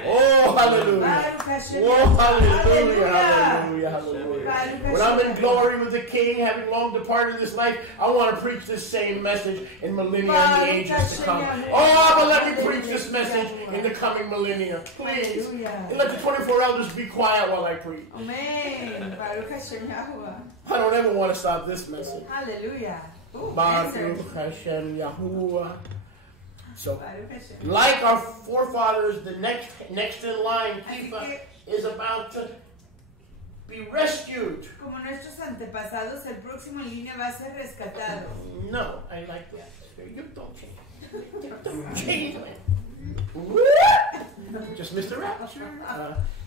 Oh, hallelujah. Oh, hallelujah, hallelujah, hallelujah. When I'm in glory with the King, having long departed this life, I want to preach this same message in millennia and the ages to come. Oh, but let me preach this message in the coming millennia. Please. And let the 24 elders be quiet while I preach. Amen. Baruch Hashem Yahuwah. I don't ever want to stop this message. Hallelujah. Baruch Hashem Yahuwah. So, Baruch Hashem. like our forefathers, the next in line, Así Kifa, que, is about to be rescued. como nuestros antepasados, el próximo en línea va a ser rescatado. No, I like that. You don't change. Don't change it. Just missed the rapture.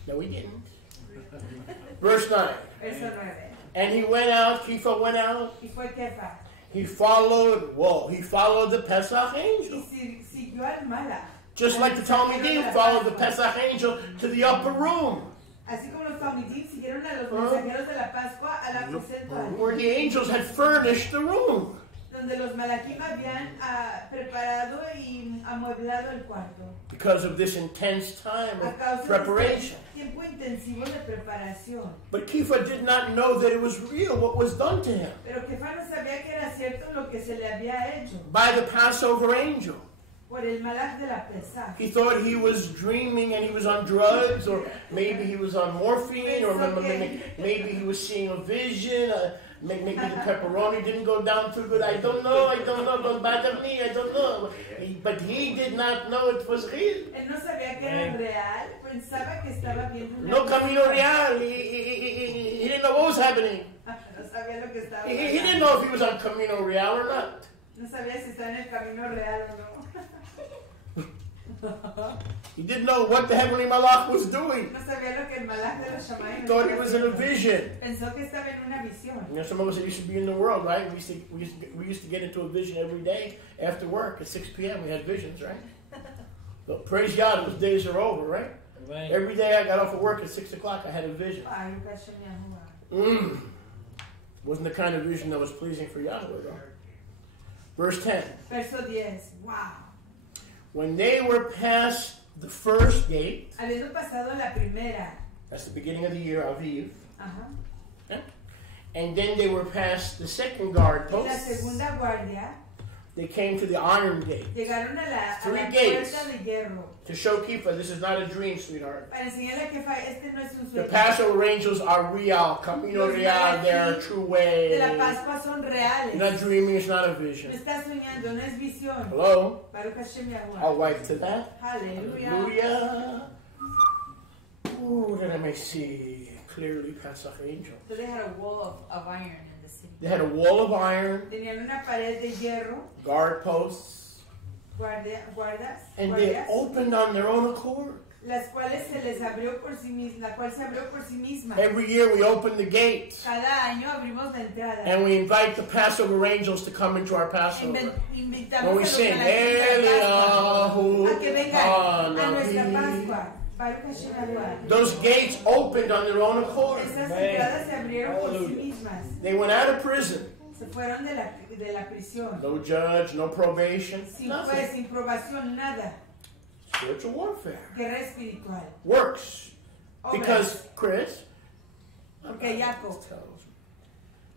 No, we didn't. Verse 9. Verso 9. And he went out, Kifa went out. Y fue Kefa. He followed the Pesach Y angel. siguió al malach. Just like the Talmudim followed the Pesach angel to the upper room, Así como los Talmudim siguieron a los mensajeros de la Pascua al aposento alto, where the angels had furnished the room. donde los malachim habían preparado y amueblado el cuarto. Because of this intense time A of causa preparation. de este tiempo intensivo de preparación. But Kifa did not know that it was real what was done to him Pero Kefa no sabía que era cierto lo que se le había hecho by the Passover angel. por el malach de la Pesach. He thought he was dreaming and he was on drugs, or maybe he was on morphine, or maybe he was seeing a vision. Maybe the pepperoni didn't go down too good. I don't know. Don't bother me. I don't know. But he did not know it was real. Él no sabía que era real, pensaba que estaba viendo una No camino real. He didn't know what was happening. No sabía lo que estaba He pasando. didn't know if he was on Camino Real or not. No sabía si estaba en el camino real o no. He didn't know what the heavenly malach was doing. No sabía lo que el malach de los shamayim He thought he was in a vision. Pensó que estaba en una visión. You know, some of us that used to be in the world, right? We used to get into a vision every day after work at 6 p.m. We had visions, right? But praise God, those days are over, right? Right. Every day I got off of work at 6 o'clock, I had a vision. Wasn't the kind of vision that was pleasing for Yahweh, though. Verse 10. Verso 10. Wow. When they were past the first gate, Habiendo pasado la primera. that's the beginning of the year, Aviv. Ajá. Okay? And then they were past the second guard La post. segunda guardia. They came to the iron gate. Llegaron a la Three puerta gates. de hierro. To show Kifa, this is not a dream, sweetheart. Para enseñarle a Kefa, este no es un The sueño. Passover angels are real. Camino Los real, they're a true way. De la Pascua son reales. You're not dreaming, it's not a No vision. está soñando, no es visión. Hello? Baruch Hashem Yahuwah. I'll wipe to that. Hallelujah. Hallelujah. Ooh, then I may see clearly Pesach angel. So they had a wall of iron in the city. They had a wall of iron, Tenían una pared de hierro, guard posts, guardas, and they guardias, opened on their own accord. las cuales se les abrió por sí misma, la cual se abrió por sí misma. Every year we open the gates, Cada año abrimos la entrada. and we invite the Passover angels to come into our Passover. Invitamos When we a los sing, malaquitas de Pascua Eliyahu a que vengan a nuestra Hanavi. Pascua. Baruch Hashem Yahuwah. Those gates opened on their own accord. Estas entradas se abrieron por sí Hallelujah. mismas. They went out of prison. Se fueron de la prisión. No judge, no probation, Sin nothing. juez, sin probación, nada. Spiritual warfare. Guerra espiritual. Works. Obras. Because, Chris, Porque Jacob, tells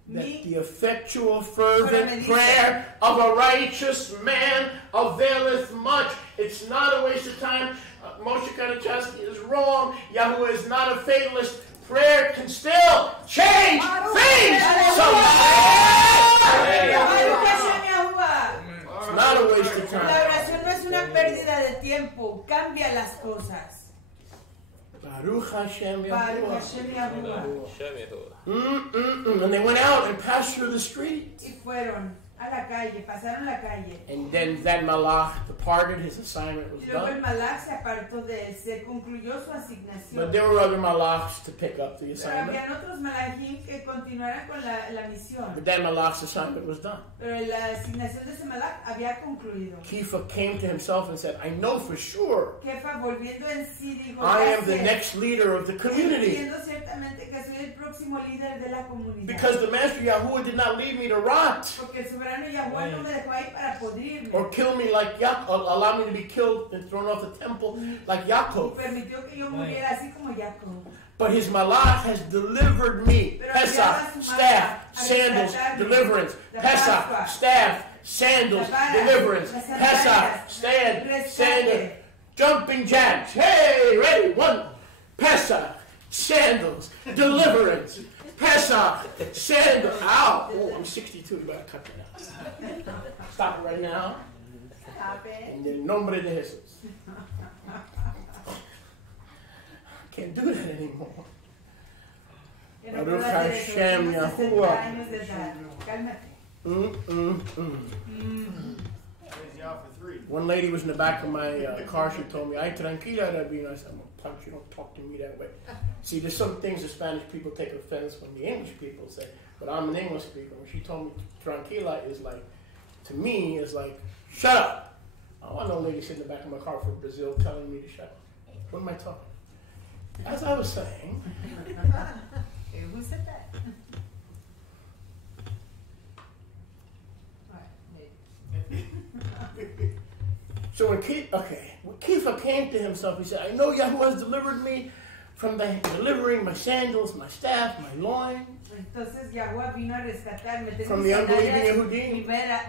me that Mi- the effectual Ahora me fervent dice- prayer of a righteous man availeth much. It's not a waste of time. Moshe Kanachaski is wrong. Yahweh is not a fatalist. Prayer can still change things. Baruch Hashem Yahuwah. It's not a waste of La time. oración no es una pérdida de tiempo, cambia las cosas. Baruch Hashem Baruch Yahuwah. Hashem Yahuwah. And they went out and passed through the street. Y fueron a la calle, pasaron la calle. And then that malach departed. His assignment was Y luego el done. malach se apartó de él, se concluyó su asignación. But there were other malachs to pick up the Pero assignment. habían otros malachim que continuaran con la misión. But that malach's assignment was done. Pero la asignación de ese malach había concluido. Kifa came to himself and said, I know for sure Kefa, volviendo en sí, dijo, I am the "Gracias". next leader of the community. Entiendo ciertamente que soy el próximo líder de la comunidad. Because the Master Yahuwah did not leave me to rot Porque el soberano Yahuwah no me dejó ahí para podrirme. or kill me like Yaakov, allow me to be killed and thrown off the temple like Y Yaakov. permitió que yo muriera así como Jacob. But his malach has delivered me. Pero Pesach, enviaba su staff, malach a sandals, rescatarme. deliverance. La Pesach, Pascua. staff, sandals, La vara, deliverance. las Pesach, sandalias, stand, rescate. sandal, jumping jacks. Hey, ready? One. Pesach, sandals, deliverance. Pesach, sandals. Ow. Oh, I'm 62. You better cut that out. Stop it right now. Stop it. En el nombre de Jesús. Can't do that anymore. Que no Baruch puedo hacer eso. Hashem Tengo 60 Yahuwah. años de edad. Cálmate. One lady was in the back of my car. She told me, "Ay, tranquila, Rabino." I said, "I'm gonna punch you. Don't talk to me that way." See, there's some things that Spanish people take offense when the English people say, but I'm an English speaker. When she told me tranquila is like, to me, is like, shut up. I don't want no lady sitting in the back of my car from Brazil telling me to shut up. What am I talking? As I was saying, Who said that? so when Kifa came to himself, he said, I know Yahweh has delivered me from delivering my sandals, my staff, my loin. Entonces Yahuwah vino a rescatarme. Tengo From mis the unbelieving sandalias, Yehudim.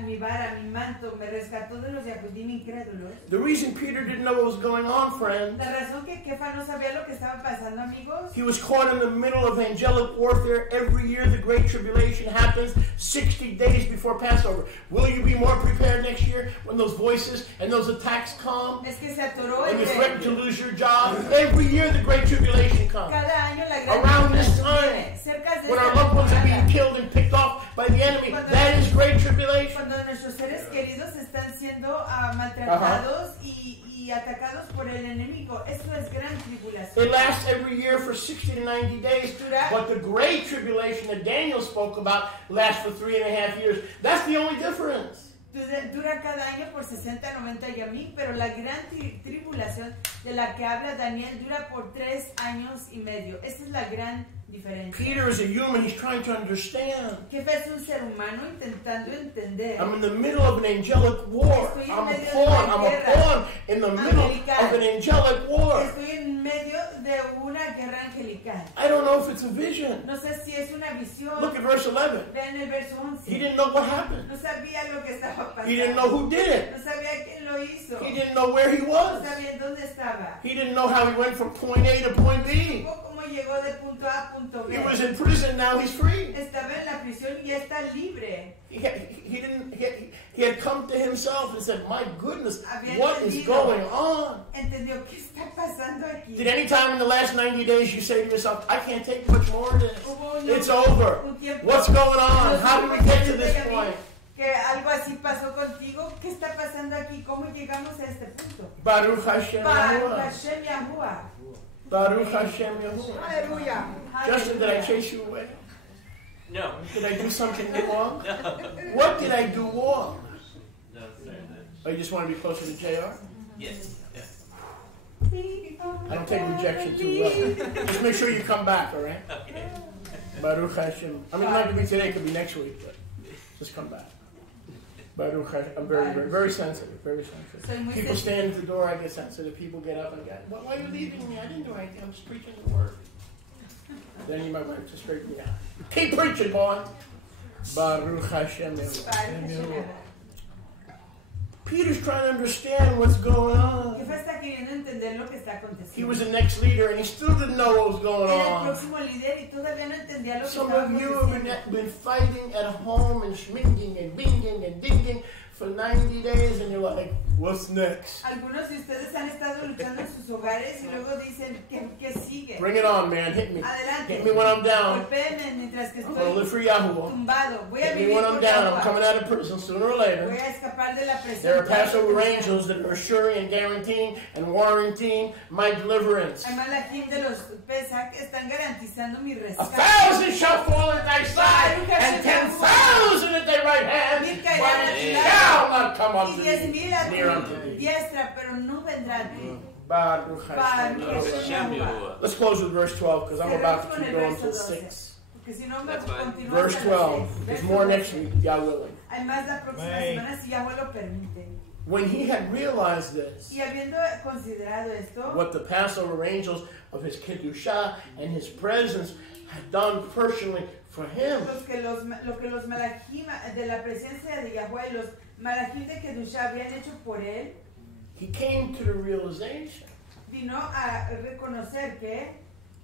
mi vara, mi manto, me rescató de los Yehudim incrédulos. The reason Peter didn't know what was going on, friends, La razón que Kefa no sabía lo que estaba pasando, amigos, he was caught in the middle of angelic warfare. Every year the Great Tribulation happens 60 days before Passover. Will you be more prepared next year when those voices and those attacks come? es que se atoró When you entre threaten to lose your job? Every year the Great Tribulation comes. cada año la gran Around this tribulación time, viene. Cerca de when esta our loved ones are being temporada, killed and picked off by the enemy, that is Great Tribulation. cuando nuestros seres queridos están siendo maltratados y y atacados por el enemigo. Eso es gran tribulación. It lasts every year for 60 to 90 days. But the great tribulation that Daniel spoke about lasts for 3.5 years. That's the only difference. Dura cada año por 60, 90 y a mí, pero la gran tribulación de la que habla Daniel dura por 3 años y medio. Esa es la gran diferencia. Peter is a human. He's trying to understand. Jefe es un ser humano intentando entender. I'm in the middle of an angelic war. I'm a pawn in the middle of an angelic war. Estoy en medio de una guerra angelical. I don't know if it's a vision. No sé si es una visión. Look at verse 11. Vean el verso 11. He didn't know what happened. No sabía lo que estaba pasando. He didn't know who did it. No sabía quién lo hizo. He didn't know where he was. No sabía dónde estaba. He didn't know how he went from point A to point B. Cómo llegó de punto A a punto B. He was in prison, now he's free. Estaba en la prisión y ya está libre. He had come to himself and said, my goodness, what is going on? Entendió qué está pasando aquí. Did any time in the last 90 days you say to yourself, I can't take much more of this. It's over. What's going on? How did we get to this point? Que algo así pasó contigo. ¿Qué está pasando aquí? ¿Cómo llegamos a este punto? Baruch Hashem Baruch Hashem Yahuwah. Baruch Hashem Yahuwah. Hallelujah. Justin, did I chase you away? No. Did I do something wrong? What did I do wrong? No, Oh, you just want to be closer to JR? yes. I don't take rejection too well. Just make sure you come back, all right? Okay. Baruch Hashem. I mean, it might be today, it could be next week, but just come back. Baruch Hashem. I'm very sensitive, very sensitive. People stand at the door, I get sensitive. People get up and go, why are you leaving me? I didn't do anything. I'm just preaching the word. Then you might want to straighten me out. Keep preaching, boy. Baruch Hashem. Peter's trying to understand what's going on. He was the next leader and he still didn't know what was going on. Some of you have been fighting at home and schminging and binging and dinging for 90 days and you're like, what's next? Algunos de ustedes han estado luchando en sus hogares y luego dicen, ¿qué sigue? Bring it on, man. Hit me. Adelante. Hit me when I'm down. Golpéenme mientras que I'm going to live for Yahuwah. tumbado. Voy a Hit me vivir when I'm por down. I'm Yahuwah. coming out of prison sooner or later. Voy a escapar de la presión. There are Passover angels that are assuring and guaranteeing and warranting my deliverance. Hay malachim de los Pesach que están garantizando mi rescate. 1,000 shall fall at thy side, and 10,000 at thy right hand, but it shall not come up Y to 10,000 thee, a near tu unto thee. diestra, pero no vendrá a ti. Baruch Hashem. Baruch Hashem. Let's close with verse 12 because I'm about to Cerramos keep con el going verso till 12. 6. Porque si no me That's fine. continúa Verse hasta las 12. 6. There's Verso more 12. next week, Yah willing. Hay más la próxima semana si Yahweh lo permite. When he had realized this, Y habiendo considerado esto, what the Passover angels of his Kedushah and his presence had done personally for him, lo que los malachim de la presencia de Yahweh, los malachim de Kedushah habían hecho por él, he came to the realization vino a reconocer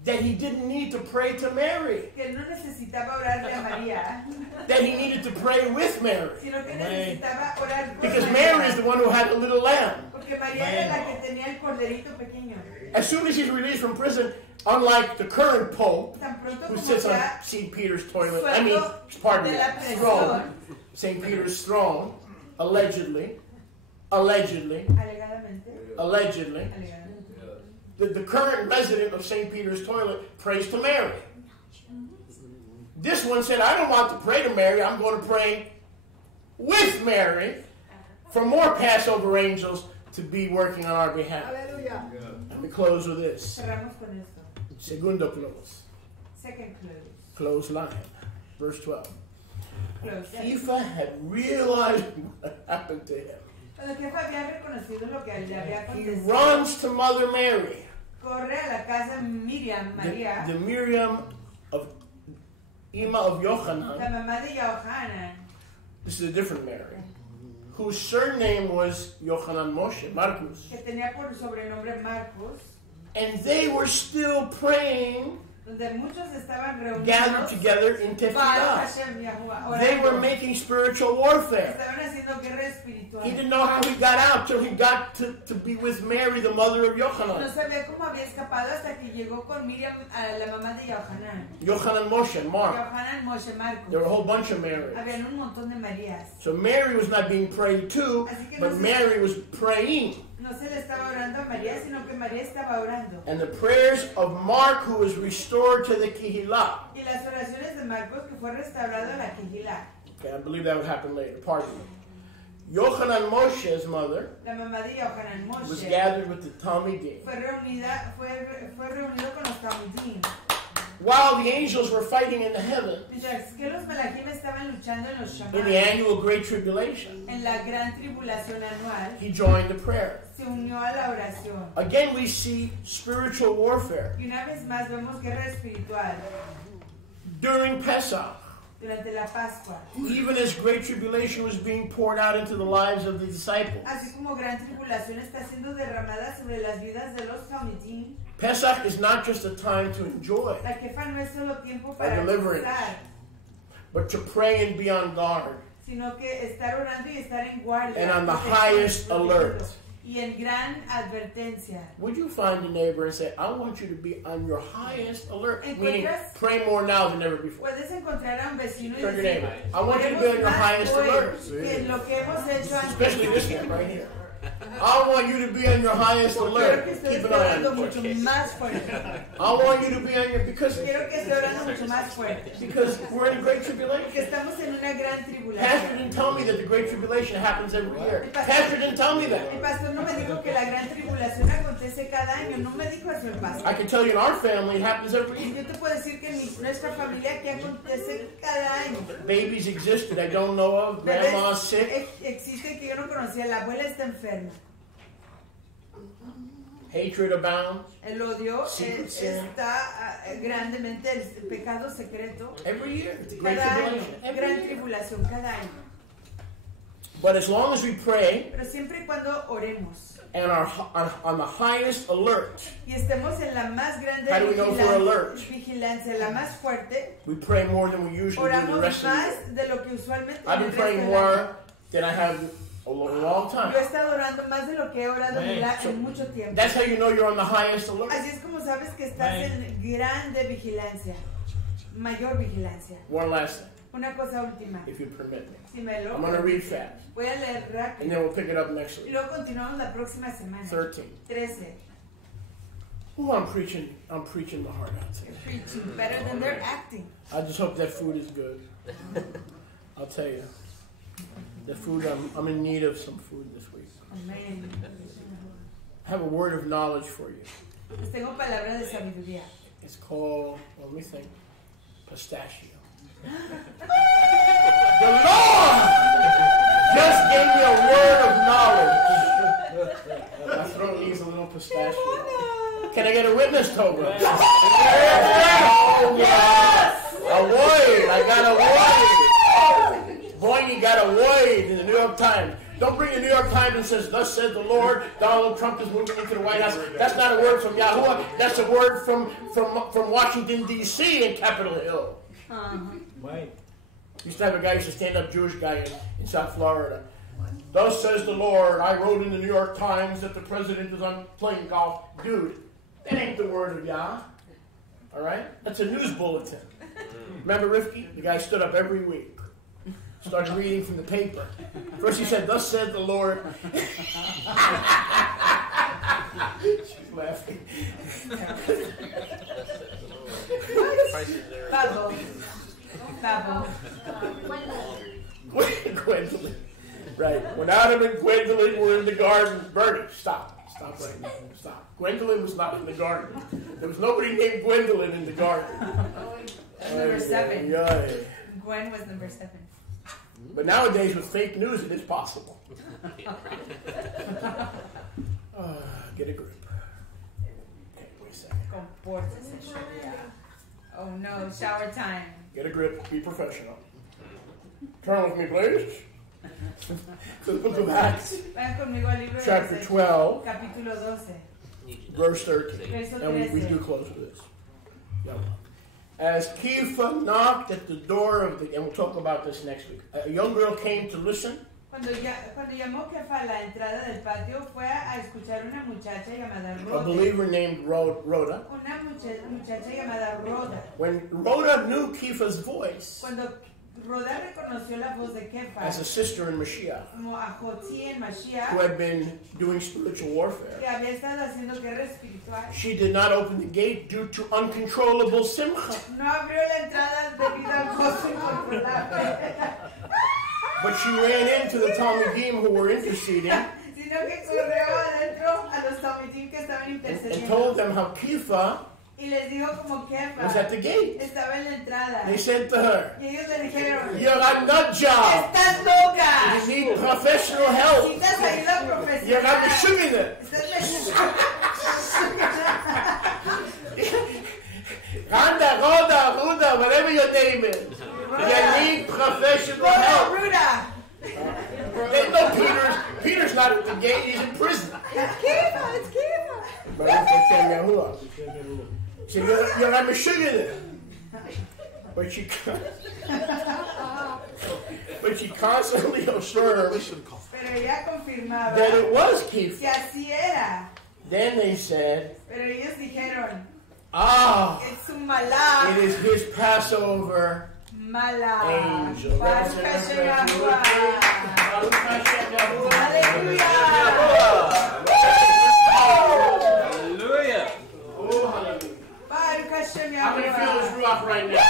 that he didn't need to pray to Mary, que él no necesitaba orarle a María, that he needed to pray with Mary. sino que necesitaba orar con Because María, Mary is the one who had the little lamb. porque María era la que tenía el corderito pequeño. As soon as he's released from prison, unlike the current Pope, Tan pronto who como sits on sea St. Peter's toilet, suelto pardon de me, la presión, throne, St. Peter's throne, allegedly, alegadamente, the current resident of St. Peter's toilet prays to Mary. This one said, I don't want to pray to Mary, I'm going to pray with Mary for more Passover angels to be working on our behalf. Aleluya. Let me close with this. Cerramos con esto. Segundo close. Second close. Close line. Verse 12. Close. Ephah had realized what happened to him. Cuando el jefe había reconocido lo que le había He acontecido, runs to Mother Mary, corre a la casa de Miriam, María, the Miriam of Ima of la Yochanan. mamá de Yohanan, This is a different Mary, whose surname was Yochanan Moshe, Marcus. que tenía por sobrenombre Marcos, And they were still praying, donde muchos estaban gathered reunidos together in para Tefillah. Hashem Yahuwah, They were orando. making spiritual warfare. Estaban haciendo guerra espiritual. He didn't know how he got out till he got to be with Mary, the mother of No Yochanan. sabía cómo había escapado hasta que llegó con Miriam, a la mamá de Yohanan. Yochanan Moshe, Mark. Yohanan, Moshe, Marcos. There were a whole bunch of Marys. Habían un montón de Marías. So Mary was not being prayed to, but Mary was praying. No se le estaba orando a María, sino que María estaba orando. And the prayers of Mark, who was restored to the Kehillah. Y las oraciones de Marcos, que fue restaurado a la Kehillah. Okay, I believe that would happen later. Pardon me. Yochanan Moshe's mother La mamá de Yohanan was Moshe gathered with the Talmidim. fue reunido con los Talmudim. While the angels were fighting in the heavens Mientras que los Malachim estaban luchando en los in the Shammai, annual Great Tribulation, en la gran tribulación anual, he joined the prayer. se unió a la oración. Again, we see spiritual warfare. Y una vez más vemos guerra espiritual During Pesach, durante la Pascua. even as Great Tribulation was being poured out into the lives of the disciples, Así como gran tribulación está siendo derramada sobre las vidas de los Talmudim, Pesach is not just a time to enjoy, la Kefa no es solo tiempo para deliverance, gozar, but to pray and be on guard sino que estar orando y estar en guardia. and on the protección, highest protegido, alert. Y en gran advertencia. Would you find a neighbor and say, I want you to be on your highest alert? Meaning, ¿Encuentras? pray more now than ever before. Puedes encontrar a un vecino y Turn your decir, neighbor. I want you to be on your "Oremos más highest hoy alert. que en lo que hemos hecho antes." Especially this one right here. I want you to be on your highest Quiero alert. que Keep estés an eye orando on mucho it. más fuerte. I want you to be on your, because Quiero que estés orando mucho más fuerte. we're in a great Porque tribulation. estamos en una gran Pastor tribulación. didn't tell me that the great tribulation happens every year. Pastor didn't tell me El that. pastor no me dijo que la gran tribulación acontece cada año. No me dijo eso el pastor. I can tell you in our family it happens every year. Yo te puedo decir que en nuestra familia que acontece cada año. Babies existed I don't know of. Grandma's sick. Existe que yo no conocía. La abuela está enferma. Hatred abounds. El odio Secret sin. está grandemente, el pecado secreto. Every year. It's a great Cada año, tribulation. Every gran year. tribulación, cada año. But as long as we pray Pero siempre y cuando oremos and are on the highest alert, y estemos en la más grande How do we know if we're alert? vigilancia, la más fuerte, we pray more than we usually do the oramos rest of the más year. de lo que usualmente I've en been el resto praying del more año. than I have a long time. Yo he estado orando más de lo que he orado en mucho tiempo. That's how you know you're on the highest alert. Así es como sabes que estás en grande vigilancia, mayor vigilancia. One last thing, Una cosa última, if you permit me. si me lo I'm going to read fast, voy a leer and rápido then we'll pick it up next y week. luego continuamos la próxima semana. 13. 13. Oh, I'm preaching the heart out today. Preaching better than they're acting. I just hope that food is good. I'll tell you, the food, I'm in need of some food this week. Amén. I have a word of knowledge for you. Les tengo palabras de sabiduría. It's called, let me think, pistachio. The Lord just gave me a word of knowledge. My throat needs a little pistachio. Can I get a witness, Toba? Yes! A word. I got a word. Boy, you got a word in the New York Times. Don't bring the New York Times and says, thus said the Lord, Donald Trump is moving into the White House. That's not a word from Yahuwah. That's a word from Washington, D.C. and Capitol Hill. Right. Used to have a guy, used to stand up Jewish guy in South Florida. Thus says the Lord, I wrote in the New York Times that the president is on playing golf. Dude, that ain't the word of Yah. All right? That's a news bulletin. Remember Rifki? The guy stood up every week. Started reading from the paper. First he said, thus said the Lord. She's laughing. Babo. Gwendolyn. Right. When Adam and Gwendolyn were in the garden, Bernie, stop. Stop right now. Stop. Gwendolyn was not in the garden. There was nobody named Gwendolyn in the garden. That's number 7. Yeah. Gwen was number 7. But nowadays, with fake news, it is possible. Get a grip. Okay, wait a second. Compórtese, Sharia. Oh no, shower time. Get a grip. Be professional. Turn with me, please. To the book of Acts, Vayan conmigo al libro de chapter Hechos, 12, capítulo 12. verse 13. Verso And we 13. do close with this. Yeah. As Kepha knocked at the door of the, and we'll talk about this next week, a young girl came to listen. Cuando llamó Kefa a la entrada del patio, fue a escuchar una muchacha llamada A Rhoda. believer named Rhoda. Una muchacha llamada Rhoda. When Rhoda knew Kepha's voice, Cuando Rodá reconoció la voz de Kefa as a sister in Mashiach, como Ajotzi en who Mashiach, had been doing spiritual warfare. que había estado haciendo guerra espiritual. She did not open the gate due to uncontrollable simcha, No abrió la entrada debido al gozo incontrolable, but she ran into the Talmudim who were interceding sino que corrió adentro a los talmidim que estaban and intercediendo told them how Kifa y les dijo como Kefa was at the gate. estaba en la entrada. They said to her, Y ellos le dijeron, "You're a nut job. ¡estás loca! You need professional help. Necesitas ayuda You're a profesional. meshugana. Estás Ruda, whatever your name is. You need professional help." Ruda. They know Peter's not at the gate, he's in prison. It's Kiva, it's Kiva. So you're a meshugana. But she constantly affirmed Pero ella confirmaba that it was que Keith. así era. Then they said, Pero ellos dijeron, "Ah, es un malach. it is his Passover Malach. angel." Baruch Hashem Yahuwah. Baruch Hashem Yahuwah. Hallelujah. Hallelujah. Oh, hallelujah. Baruch Hashem How many feel his Yahuwah. ruach right now?